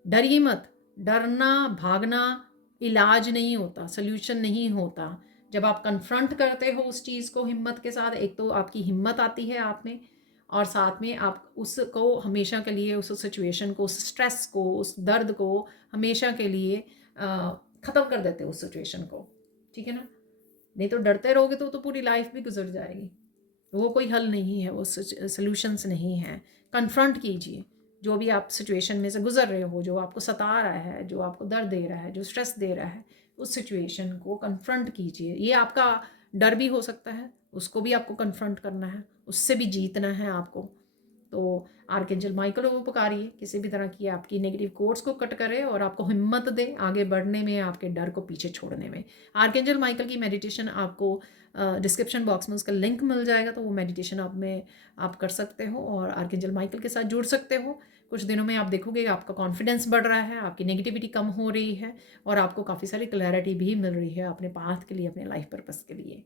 डरिए मत। डरना, भागना इलाज नहीं होता, सोल्यूशन नहीं होता। जब आप कन्फ्रंट करते हो उस चीज़ को हिम्मत के साथ, एक तो आपकी हिम्मत आती है आप में, और साथ में आप उसको हमेशा के लिए, उस सिचुएशन को, उस स्ट्रेस को, उस दर्द को हमेशा के लिए ख़त्म कर देते हो उस सिचुएशन को, ठीक है ना। नहीं तो डरते रहोगे तो पूरी लाइफ भी गुजर जाएगी। वो कोई हल नहीं है, वो सॉल्यूशंस नहीं है। कन्फ्रंट कीजिए जो भी आप सिचुएशन में से गुजर रहे हो, जो आपको सता रहा है, जो आपको दर्द दे रहा है, जो स्ट्रेस दे रहा है, उस सिचुएशन को कन्फ्रंट कीजिए। ये आपका डर भी हो सकता है, उसको भी आपको कन्फ्रंट करना है, उससे भी जीतना है आपको। तो आर्कएंजल माइकल को पुकारिए, किसी भी तरह की आपकी नेगेटिव कोर्स को कट करे और आपको हिम्मत दे आगे बढ़ने में, आपके डर को पीछे छोड़ने में। आर्कएंजल माइकल की मेडिटेशन आपको डिस्क्रिप्शन बॉक्स में उसका लिंक मिल जाएगा, तो वो मेडिटेशन आप कर सकते हो और आर्कएंजल माइकल के साथ जुड़ सकते हो। कुछ दिनों में आप देखोगे आपका कॉन्फिडेंस बढ़ रहा है, आपकी नेगेटिविटी कम हो रही है, और आपको काफ़ी सारी क्लैरिटी भी मिल रही है अपने पाथ के लिए, अपने लाइफ पर्पस के लिए।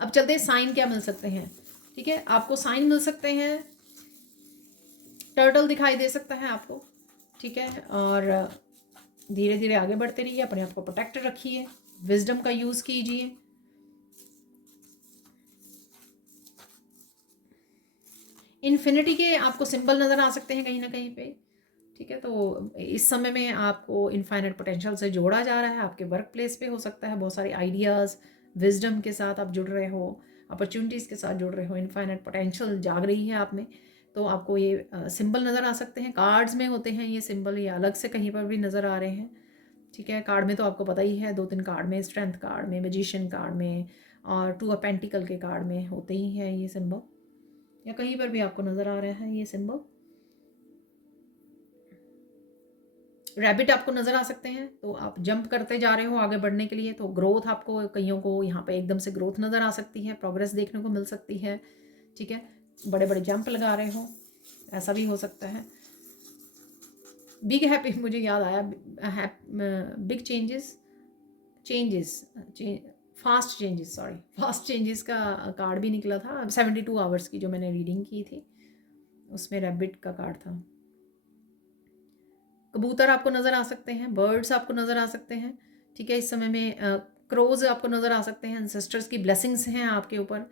अब चलते हैं साइन क्या मिल सकते हैं, ठीक है। आपको साइन मिल सकते हैं, टर्टल दिखाई दे सकता है आपको, ठीक है। और धीरे धीरे आगे बढ़ते रहिए, अपने आप को प्रोटेक्ट रखिए, विजडम का यूज़ कीजिए। इन्फिनिटी के आपको सिंबल नज़र आ सकते हैं कहीं ना कहीं पे, ठीक है। तो इस समय में आपको इनफाइनाइट पोटेंशियल से जोड़ा जा रहा है, आपके वर्क प्लेस पे हो सकता है, बहुत सारे आइडियाज़ विजडम के साथ आप जुड़ रहे हो, अपॉर्चुनिटीज़ के साथ जुड़ रहे हो, इनफाइनाइट पोटेंशियल जाग रही है आप में। तो आपको ये सिंबल नज़र आ सकते हैं, कार्ड्स में होते हैं ये सिंबल, या अलग से कहीं पर भी नज़र आ रहे हैं, ठीक है। कार्ड में तो आपको पता ही है, 2-3 कार्ड में, स्ट्रेंथ कार्ड में, मैजिशियन कार्ड में, और 2 ऑफ पेंटिकल के कार्ड में होते ही हैं ये सिंबल, या कहीं पर भी आपको नज़र आ रहा है ये सिंबल। रैबिट आपको नज़र आ सकते हैं, तो आप जंप करते जा रहे हो आगे बढ़ने के लिए, तो ग्रोथ आपको, कईयों को यहाँ पे एकदम से ग्रोथ नज़र आ सकती है, प्रोग्रेस देखने को मिल सकती है, ठीक है। बड़े बड़े जंप लगा रहे हो, ऐसा भी हो सकता है। बिग हैप्पी, मुझे याद आया, big changes, fast changes, sorry, fast changes का कार्ड भी निकला था 72 आवर्स की जो मैंने रीडिंग की थी, उसमें रैबिट का कार्ड था। कबूतर आपको नज़र आ सकते हैं, बर्ड्स आपको नज़र आ सकते हैं, ठीक है। इस समय में क्रोज़ आपको नज़र आ सकते हैं, एंसेस्टर्स की ब्लेसिंग्स हैं आपके ऊपर,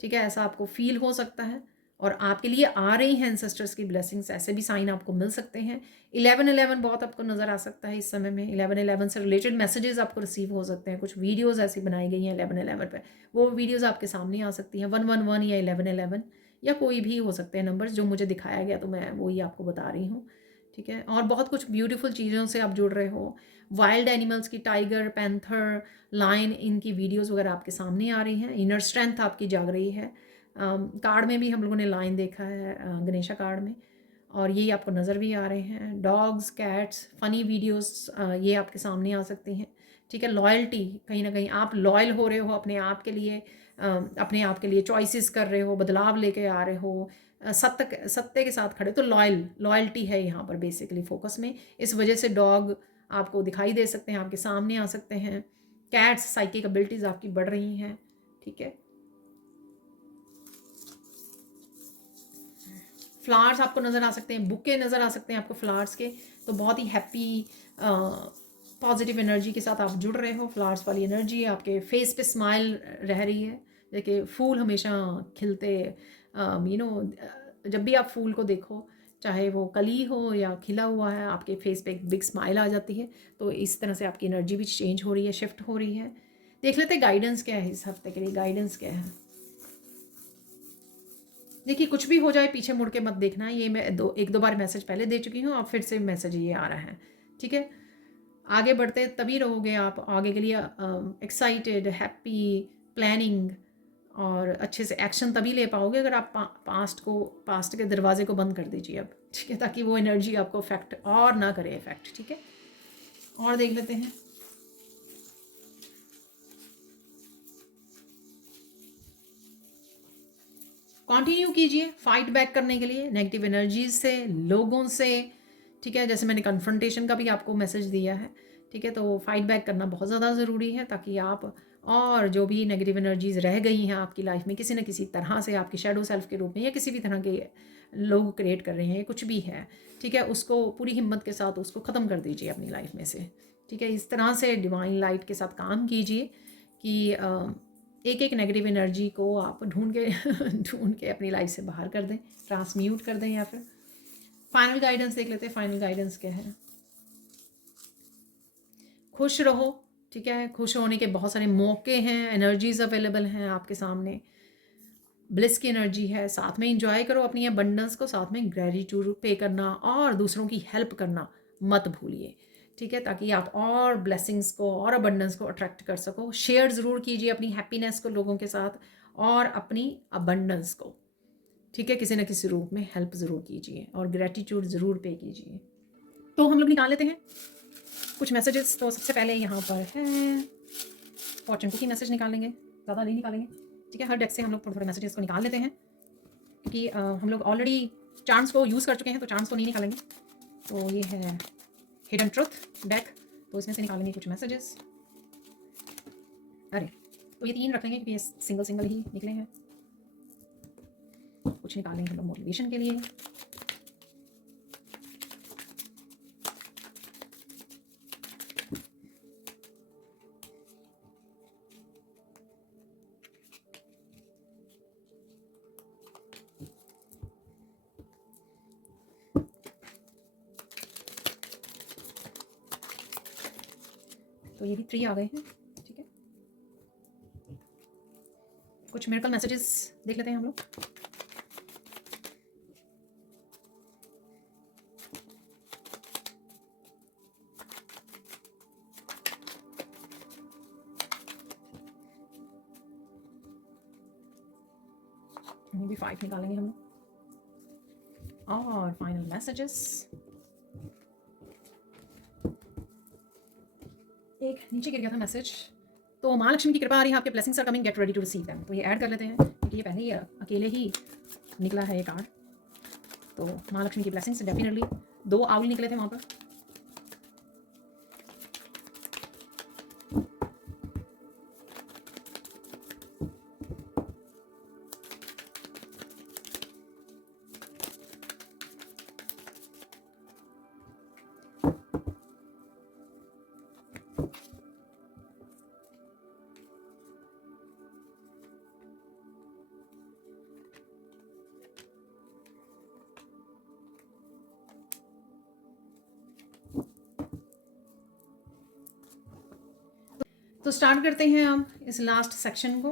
ठीक है। ऐसा आपको फ़ील हो सकता है और आपके लिए आ रही हैं एंसेस्टर्स की ब्लेसिंग्स, ऐसे भी साइन आपको मिल सकते हैं। 11-11 बहुत आपको नज़र आ सकता है इस समय में। 11-11 से रिलेटेड मैसेजेस आपको रिसीव हो सकते हैं। कुछ वीडियोज़ ऐसी बनाई गई हैं 11-11 पे, वो वीडियोज़ आपके सामने आ सकती हैं। 111 या 11-11 या कोई भी हो सकते हैं नंबर्स, जो मुझे दिखाया गया तो मैं वही आपको बता रही हूँ, ठीक है। और बहुत कुछ ब्यूटीफुल चीज़ों से आप जुड़ रहे हो। वाइल्ड एनिमल्स की, टाइगर, पैंथर, लायन, इनकी वीडियोस वगैरह आपके सामने आ रही हैं। इनर स्ट्रेंथ आपकी जाग रही है। कार्ड में भी हम लोगों ने लायन देखा है, गणेशा कार्ड में, और ये आपको नज़र भी आ रहे हैं। डॉग्स, कैट्स, फ़नी वीडियोस ये आपके सामने आ सकती हैं, ठीक है। लॉयल्टी, कहीं ना कहीं आप लॉयल हो रहे हो अपने आप के लिए, अपने आप के लिए चॉइसेस कर रहे हो, बदलाव लेके आ रहे हो, सत्य के साथ खड़े, तो लॉयल्टी है यहाँ पर बेसिकली फोकस में। इस वजह से डॉग आपको दिखाई दे सकते हैं, आपके सामने आ सकते हैं। कैट्स, साइकिक एबिलिटीज़ आपकी बढ़ रही हैं, ठीक है। फ्लावर्स आपको नज़र आ सकते हैं, बुके नज़र आ सकते हैं आपको फ्लावर्स के, तो बहुत ही हैप्पी पॉजिटिव एनर्जी के साथ आप जुड़ रहे हो। फ्लावर्स वाली एनर्जी आपके फेस पे स्माइल रह रही है। देखिए फूल हमेशा खिलते, यू नो जब भी आप फूल को देखो, चाहे वो कली हो या खिला हुआ है, आपके फेस पे एक बिग स्माइल आ जाती है। तो इस तरह से आपकी एनर्जी भी चेंज हो रही है, शिफ्ट हो रही है। देख लेते गाइडेंस क्या है इस हफ्ते के लिए, गाइडेंस क्या है। देखिए कुछ भी हो जाए पीछे मुड़ के मत देखना, ये मैं एक दो बार मैसेज पहले दे चुकी हूँ, अब फिर से मैसेज ये आ रहा है, ठीक है। आगे बढ़ते तभी रहोगे आप आगे के लिए एक्साइटेड, हैप्पी, प्लानिंग, और अच्छे से एक्शन तभी ले पाओगे अगर आप पास्ट के दरवाजे को बंद कर दीजिए अब, ठीक है, ताकि वो एनर्जी आपको इफेक्ट और ना करे इफेक्ट, ठीक है। और देख लेते हैं। कंटिन्यू कीजिए फाइट बैक करने के लिए नेगेटिव एनर्जीज से, लोगों से, ठीक है। जैसे मैंने कन्फ्रंटेशन का भी आपको मैसेज दिया है, ठीक है। तो फाइट बैक करना बहुत ज़्यादा ज़रूरी है, ताकि आप और जो भी नेगेटिव एनर्जीज रह गई हैं आपकी लाइफ में, किसी न किसी तरह से आपकी शेडो सेल्फ के रूप में या किसी भी तरह के लोग क्रिएट कर रहे हैं, कुछ भी है, ठीक है, उसको पूरी हिम्मत के साथ उसको ख़त्म कर दीजिए अपनी लाइफ में से, ठीक है। इस तरह से डिवाइन लाइट के साथ काम कीजिए कि एक एक नेगेटिव एनर्जी को आप ढूंढ के अपनी लाइफ से बाहर कर दें, ट्रांसम्यूट कर दें। या फिर फाइनल गाइडेंस देख लेते हैं। फाइनल गाइडेंस क्या है। खुश रहो, ठीक है। खुश होने के बहुत सारे मौके हैं, एनर्जीज अवेलेबल हैं आपके सामने, ब्लिस की एनर्जी है। साथ में इंजॉय करो अपनी अबंडेंस को, साथ में ग्रेटिट्यूड पे करना और दूसरों की हेल्प करना मत भूलिए, ठीक है, ताकि आप और ब्लेसिंग्स को और अबंडेंस को अट्रैक्ट कर सको। शेयर ज़रूर कीजिए अपनी हैप्पीनेस को लोगों के साथ और अपनी अबंडेंस को, ठीक है, किसी न किसी रूप में हेल्प ज़रूर कीजिए और ग्रेटिट्यूड ज़रूर पे कीजिए। तो हम लोग निकाल लेते हैं कुछ मैसेजेस। तो सबसे पहले यहाँ पर है फॉर्चून कुकी मैसेज निकालेंगे, ज़्यादा नहीं निकालेंगे, ठीक है। हर डेक से हम लोग थोड़े थोड़े मैसेजेस को निकाल लेते हैं, क्योंकि हम लोग ऑलरेडी चार्म्स को यूज़ कर चुके हैं, तो चार्म्स को नहीं निकालेंगे। तो ये है हिडन ट्रुथ डेक, तो इसमें से निकालेंगे कुछ मैसेजेस। अरे तो ये 3 रख लेंगे क्योंकि ये सिंगल सिंगल ही निकले हैं। कुछ निकालेंगे हम लोग मोटिवेशन के लिए। तो ये भी 3 आ गए हैं, ठीक है। कुछ मिरेकल मैसेजेस देख लेते हैं हम लोग। ये भी 5 निकालेंगे हम लोग। और फाइनल मैसेजेस, एक नीचे गिर गया था मैसेज। तो महालक्ष्मी की कृपा आ रही है, आपके blessings are coming, get ready to receive them. तो ये ऐड कर लेते हैं क्योंकि ये पहले ही अकेले ही निकला है ये कार्ड। तो महालक्ष्मी की ब्लेसिंग्स डेफिनेटली 2 आउल निकले थे वहाँ पर। तो स्टार्ट करते हैं हम इस लास्ट सेक्शन को।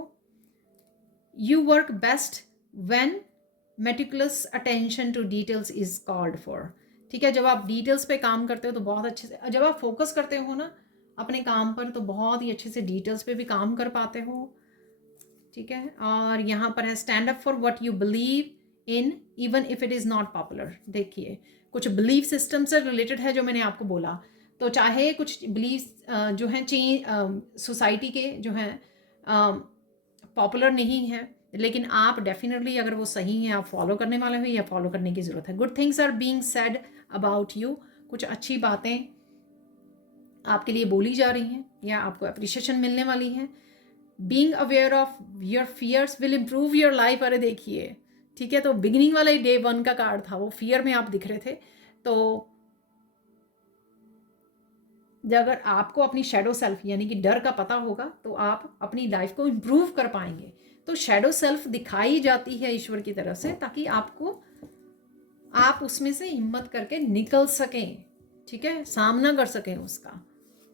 You work best when meticulous attention to details is called for. ठीक है, जब आप डिटेल्स पे काम करते हो तो बहुत अच्छे से, जब आप फोकस करते हो ना अपने काम पर तो बहुत ही अच्छे से डिटेल्स पे भी काम कर पाते हो। ठीक है, और यहाँ पर है stand up for what you believe in even if it is not popular. देखिए कुछ बिलीफ सिस्टम से रिलेटेड है जो मैंने आपको बोला, तो चाहे कुछ बिलीफ जो हैं चेंज सोसाइटी के जो हैं पॉपुलर नहीं है, लेकिन आप डेफिनेटली अगर वो सही है, आप फॉलो करने वाले हो या फॉलो करने की ज़रूरत है। Good things are being said about you. कुछ अच्छी बातें आपके लिए बोली जा रही हैं या आपको अप्रिशिएशन मिलने वाली है। Being aware of your fears will improve your life. अरे देखिए, ठीक है, तो बिगिनिंग वाला ही डे 1 का कार्ड था, वो फियर में आप दिख रहे थे। तो अगर आपको अपनी शेडो सेल्फ यानी कि डर का पता होगा तो आप अपनी लाइफ को इम्प्रूव कर पाएंगे। तो शेडो सेल्फ दिखाई जाती है ईश्वर की तरफ से ताकि आप उसमें से हिम्मत करके निकल सकें। ठीक है, सामना कर सकें उसका।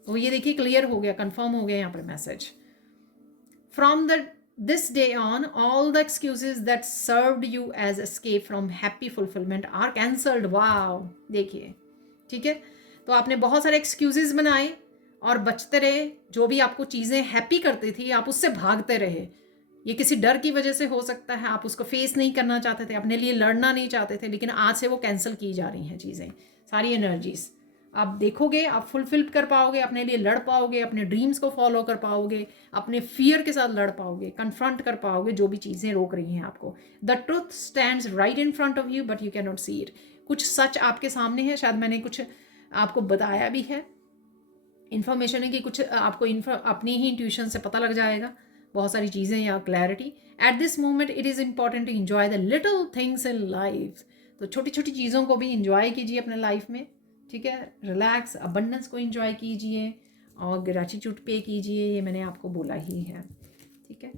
तो ये देखिए क्लियर हो गया, कंफर्म हो गया यहाँ पर message. From this day on, all the excuses that served you as escape from happy fulfillment are cancelled. Wow, देखिए, ठीक है, तो आपने बहुत सारे एक्सक्यूजेज बनाए और बचते रहे। जो भी आपको चीज़ें हैप्पी करती थी आप उससे भागते रहे। ये किसी डर की वजह से हो सकता है, आप उसको फेस नहीं करना चाहते थे, अपने लिए लड़ना नहीं चाहते थे, लेकिन आज से वो कैंसिल की जा रही हैं चीज़ें, सारी एनर्जीज। आप देखोगे, आप फुलफिल कर पाओगे, अपने लिए लड़ पाओगे, अपने ड्रीम्स को फॉलो कर पाओगे, अपने फियर के साथ लड़ पाओगे, कन्फ्रंट कर पाओगे जो भी चीज़ें रोक रही हैं आपको। The truth stands right in front of you but you can not see it. कुछ सच आपके सामने है, शायद मैंने कुछ आपको बताया भी है, इन्फॉर्मेशन है कि कुछ आपको अपनी ही इंट्यूशन से पता लग जाएगा बहुत सारी चीज़ें या clarity. At this moment it is important to enjoy the little things in life. तो छोटी छोटी चीज़ों को भी इंजॉय कीजिए अपने लाइफ में। ठीक है, रिलैक्स, अबंडेंस को इंजॉय कीजिए और ग्रैटिट्यूड पे कीजिए, ये मैंने आपको बोला ही है। ठीक है,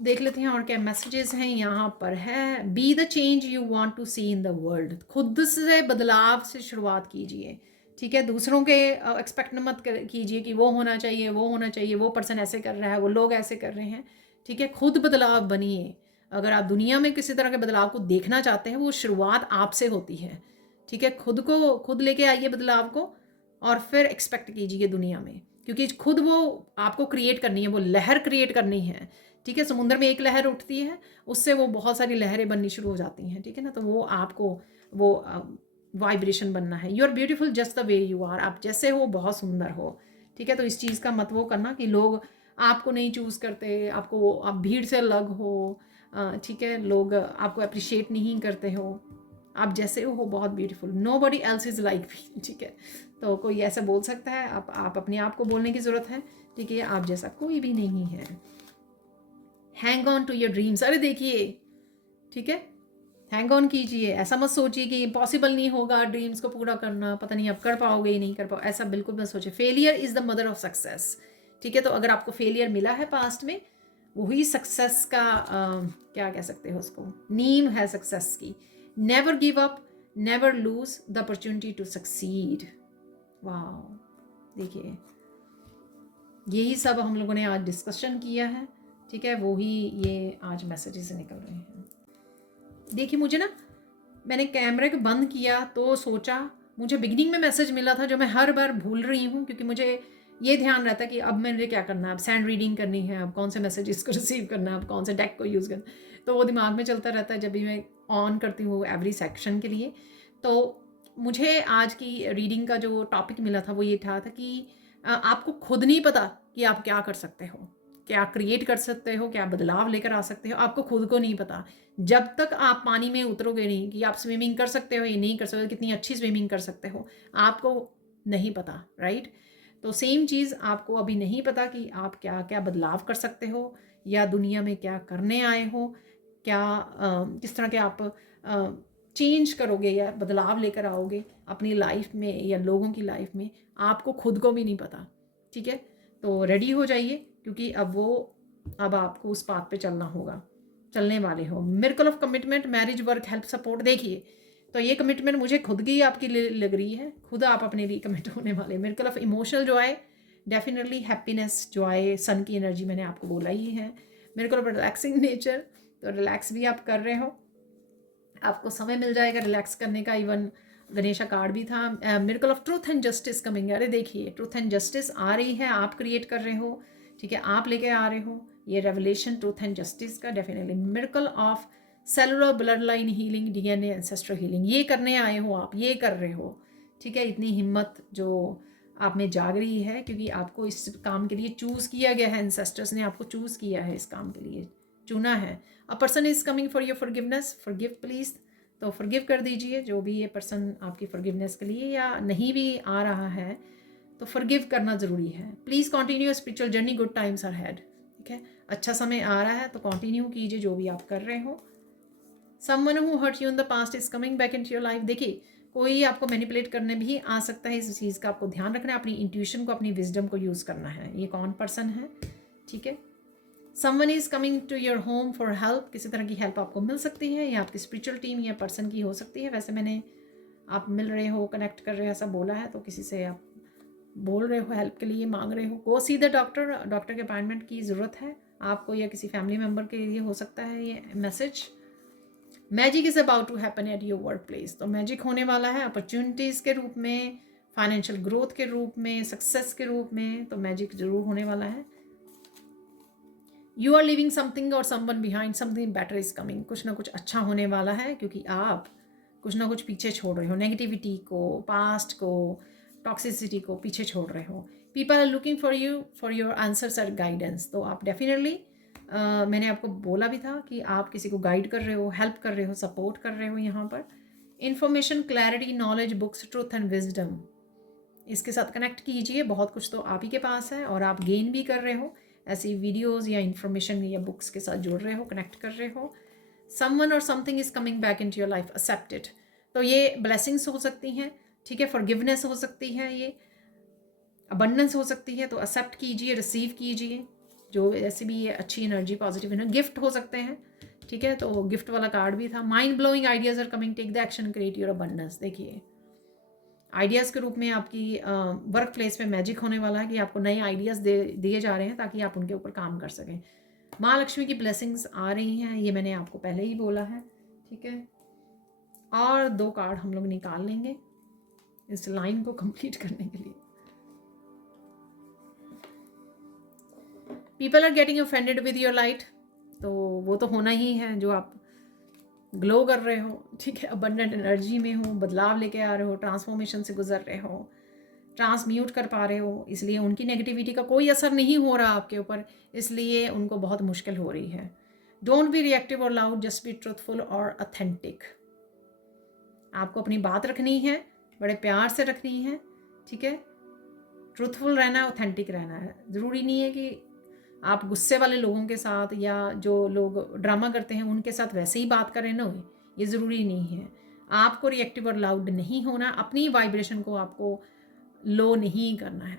देख लेते हैं और क्या मैसेजेस हैं यहाँ पर। है be the change you want to see in the world. खुद से बदलाव से शुरुआत कीजिए। ठीक है, दूसरों के एक्सपेक्ट मत कीजिए कि वो होना चाहिए, वो होना चाहिए, वो पर्सन ऐसे कर रहा है, वो लोग ऐसे कर रहे हैं। ठीक है, खुद बदलाव बनिए। अगर आप दुनिया में किसी तरह के बदलाव को देखना चाहते हैं, वो शुरुआत आपसे होती है। ठीक है, खुद लेके आइए बदलाव को और फिर एक्सपेक्ट कीजिए दुनिया में, क्योंकि खुद वो आपको क्रिएट करनी है, वो लहर क्रिएट करनी है। ठीक है, समुद्र में एक लहर उठती है, उससे वो बहुत सारी लहरें बननी शुरू हो जाती हैं। ठीक है ना, तो वो आपको वो वाइब्रेशन बनना है। You are beautiful just the way you are. आप जैसे हो बहुत सुंदर हो। ठीक है, तो इस चीज़ का मत वो करना कि लोग आपको नहीं चूज़ करते, आपको आप भीड़ से अलग हो। ठीक है, लोग आपको अप्रिशिएट नहीं करते हो। आप जैसे हो बहुत beautiful. Nobody else is like me. ठीक है, तो कोई ऐसा बोल सकता है, आप अपने आप को बोलने की ज़रूरत है। ठीक है, आप जैसा कोई भी नहीं है। Hang on to your dreams. अरे देखिए, ठीक है, हैंग ऑन कीजिए। ऐसा मत सोचिए कि पॉसिबल नहीं होगा ड्रीम्स को पूरा करना, पता नहीं आप कर पाओगे या नहीं कर पाओ, ऐसा बिल्कुल मत सोचिए। Failure is the mother of success. ठीक है, तो अगर आपको फेलियर मिला है पास्ट में, वही सक्सेस का क्या कह सकते हो उसको, नींव है सक्सेस की। Never give up, never lose the opportunity to succeed. वाह, देखिए यही सब हम लोगों ने आज डिस्कशन किया है। ठीक है, वो ही ये आज मैसेजेस निकल रहे हैं। देखिए मुझे ना, मैंने कैमरे को बंद किया तो सोचा, मुझे बिगिनिंग में मैसेज मिला था जो मैं हर बार भूल रही हूँ, क्योंकि मुझे ये ध्यान रहता है कि अब मैंने क्या करना है, अब सैंड रीडिंग करनी है, अब कौन से मैसेजेस को रिसीव करना है, अब कौन से डेक को यूज़ करना, तो वो दिमाग में चलता रहता है जब भी मैं ऑन करती हूँ एवरी सेक्शन के लिए। तो मुझे आज की रीडिंग का जो टॉपिक मिला था वो ये था कि आपको खुद नहीं पता कि आप क्या कर सकते हो, क्या क्रिएट कर सकते हो, क्या बदलाव लेकर आ सकते हो, आपको खुद को नहीं पता। जब तक आप पानी में उतरोगे नहीं कि आप स्विमिंग कर सकते हो या नहीं कर सकते, कितनी अच्छी स्विमिंग कर सकते हो, आपको नहीं पता। राइट, तो सेम चीज़ आपको अभी नहीं पता कि आप क्या क्या बदलाव कर सकते हो या दुनिया में क्या करने आए हो, क्या किस तरह के आप चेंज करोगे या बदलाव लेकर आओगे अपनी लाइफ में या लोगों की लाइफ में, आपको खुद को भी नहीं पता। ठीक है, तो रेडी हो जाइए, क्योंकि अब आपको उस पाथ पे चलना होगा, चलने वाले हो। Miracle of commitment, marriage, work, help, support. देखिए, तो ये कमिटमेंट मुझे खुद की आपकी लग रही है, खुद आप अपने लिए कमिट होने वाले। Miracle of emotional joy, definitely happiness, joy, sun की एनर्जी मैंने आपको बोला ही है। मेरे को रिलैक्सिंग नेचर, तो रिलैक्स भी आप कर रहे हो, आपको समय मिल जाएगा रिलैक्स करने का। इवन गणेशा कार्ड भी था, miracle of truth and justice coming. अरे देखिए, ट्रूथ एंड जस्टिस आ रही है, आप क्रिएट कर रहे हो, ठीक है, आप लेके आ रहे हो ये रेवलेशन ट्रूथ एंड जस्टिस का। Definitely miracle of cellular blood line healing, DNA ancestor healing, ये करने आए हो आप, ये कर रहे हो, ठीक है। इतनी हिम्मत जो आप में जाग रही है, क्योंकि आपको इस काम के लिए चूज़ किया गया है, एंसेस्टर्स ने आपको चूज़ किया है, इस काम के लिए चुना है। A person is coming for your forgiveness, forgive please. तो फॉरगिव कर दीजिए जो भी ये पर्सन आपकी फॉरगिवनेस के लिए, या नहीं भी आ रहा है तो फॉरगिव करना ज़रूरी है। Please continue spiritual journey, good times are had, ठीक है। अच्छा समय आ रहा है तो कंटिन्यू कीजिए जो भी आप कर रहे हो। Someone who hurt you in the past is coming back into your life. देखिए, कोई आपको मैनिपुलेट करने भी आ सकता है, इस चीज़ का आपको ध्यान रखना है, अपनी इंट्यूशन को, अपनी विजडम को यूज़ करना है। ये कौन पर्सन है, ठीक है। Someone is coming to your home for help, किसी तरह की हेल्प आपको मिल सकती है, या आपकी स्पिरिचुअल टीम या पर्सन की हो सकती है। वैसे मैंने आप मिल रहे हो, कनेक्ट कर रहे हो, ऐसा बोला है, तो किसी से आप बोल रहे हो, हेल्प के लिए मांग रहे हो। गो सी द डॉक्टर, डॉक्टर के अपॉइंटमेंट की ज़रूरत है आपको, या किसी फैमिली मेम्बर के लिए हो सकता है ये message. Magic is about to happen at your work place, तो मैजिक होने वाला है अपॉर्चुनिटीज़ के रूप में, फाइनेंशियल ग्रोथ के रूप में, सक्सेस के रूप में, तो मैजिक जरूर होने वाला है। यू आर लिविंग समथिंग और someone behind, something better is coming, कुछ ना कुछ अच्छा होने वाला है, क्योंकि आप कुछ ना कुछ पीछे छोड़ रहे हो, नेगेटिविटी को, पास्ट को, टॉक्सिसिटी को पीछे छोड़ रहे हो। People are looking for you for your answers और गाइडेंस, तो आप डेफिनेटली मैंने आपको बोला भी था कि आप किसी को गाइड कर रहे हो, हेल्प कर रहे हो, सपोर्ट कर रहे हो यहाँ पर। Information, clarity, knowledge, books, truth and wisdom, इसके साथ कनेक्ट कीजिए। बहुत कुछ तो आप ही के पास है और आप गेन भी कर रहे हो, ऐसी वीडियोस या इन्फॉर्मेशन या बुक्स के साथ जुड़ रहे हो, कनेक्ट कर रहे हो। समवन और something is coming back into your life, accept it, तो ये ब्लेसिंग्स हो सकती हैं, ठीक है, फॉरगिवनेस हो सकती है, ये अबंडेंस हो सकती है, तो एक्सेप्ट कीजिए, रिसीव कीजिए जो ऐसी भी ये अच्छी एनर्जी, पॉजिटिव एनर्जी। गिफ्ट हो सकते हैं, ठीक है, तो गिफ्ट वाला कार्ड भी था। Mind blowing ideas are coming, take the action, create your abundance. देखिए, आइडियाज़ के रूप में आपकी वर्क प्लेस पे मैजिक होने वाला है कि आपको नए आइडियाज़ दिए जा रहे हैं ताकि आप उनके ऊपर काम कर सकें। माँ लक्ष्मी की ब्लेसिंग्स आ रही हैं, ये मैंने आपको पहले ही बोला है, ठीक है। और 2 कार्ड हम लोग निकाल लेंगे इस लाइन को कंप्लीट करने के लिए। People are getting offended with your light, तो वो तो होना ही है, जो आप ग्लो कर रहे हो, ठीक है, अबंडेंट एनर्जी में हो, बदलाव लेके आ रहे हो, ट्रांसफॉर्मेशन से गुजर रहे हो, ट्रांसम्यूट कर पा रहे हो, इसलिए उनकी नेगेटिविटी का कोई असर नहीं हो रहा आपके ऊपर, इसलिए उनको बहुत मुश्किल हो रही है। डोंट बी रिएक्टिव और लाउड, जस्ट बी ट्रूथफुल और ऑथेंटिक। आपको अपनी बात रखनी है, बड़े प्यार से रखनी है, ठीक है, ट्रूथफुल रहना है, ऑथेंटिक रहना है। ज़रूरी नहीं है कि आप गुस्से वाले लोगों के साथ या जो लोग ड्रामा करते हैं उनके साथ वैसे ही बात करें ना, ये ज़रूरी नहीं है। आपको रिएक्टिव और लाउड नहीं होना, अपनी वाइब्रेशन को आपको लो नहीं करना है।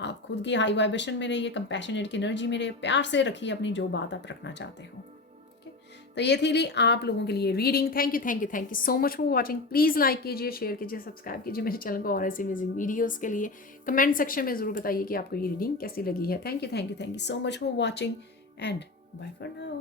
आप खुद की हाई वाइब्रेशन में रहिए, कंपैशनेट की एनर्जी में रहिए, प्यार से रखिए अपनी जो बात आप रखना चाहते हो, ठीक है। तो ये थी आप लोगों के लिए reading. Thank you so much for watching. Please like कीजिए, शेयर कीजिए, सब्सक्राइब कीजिए मेरे चैनल को और ऐसी अमेजिंग वीडियोज़ के लिए। कमेंट सेक्शन में ज़रूर बताइए कि आपको ये रीडिंग कैसी लगी है। Thank you so much for watching and bye for now.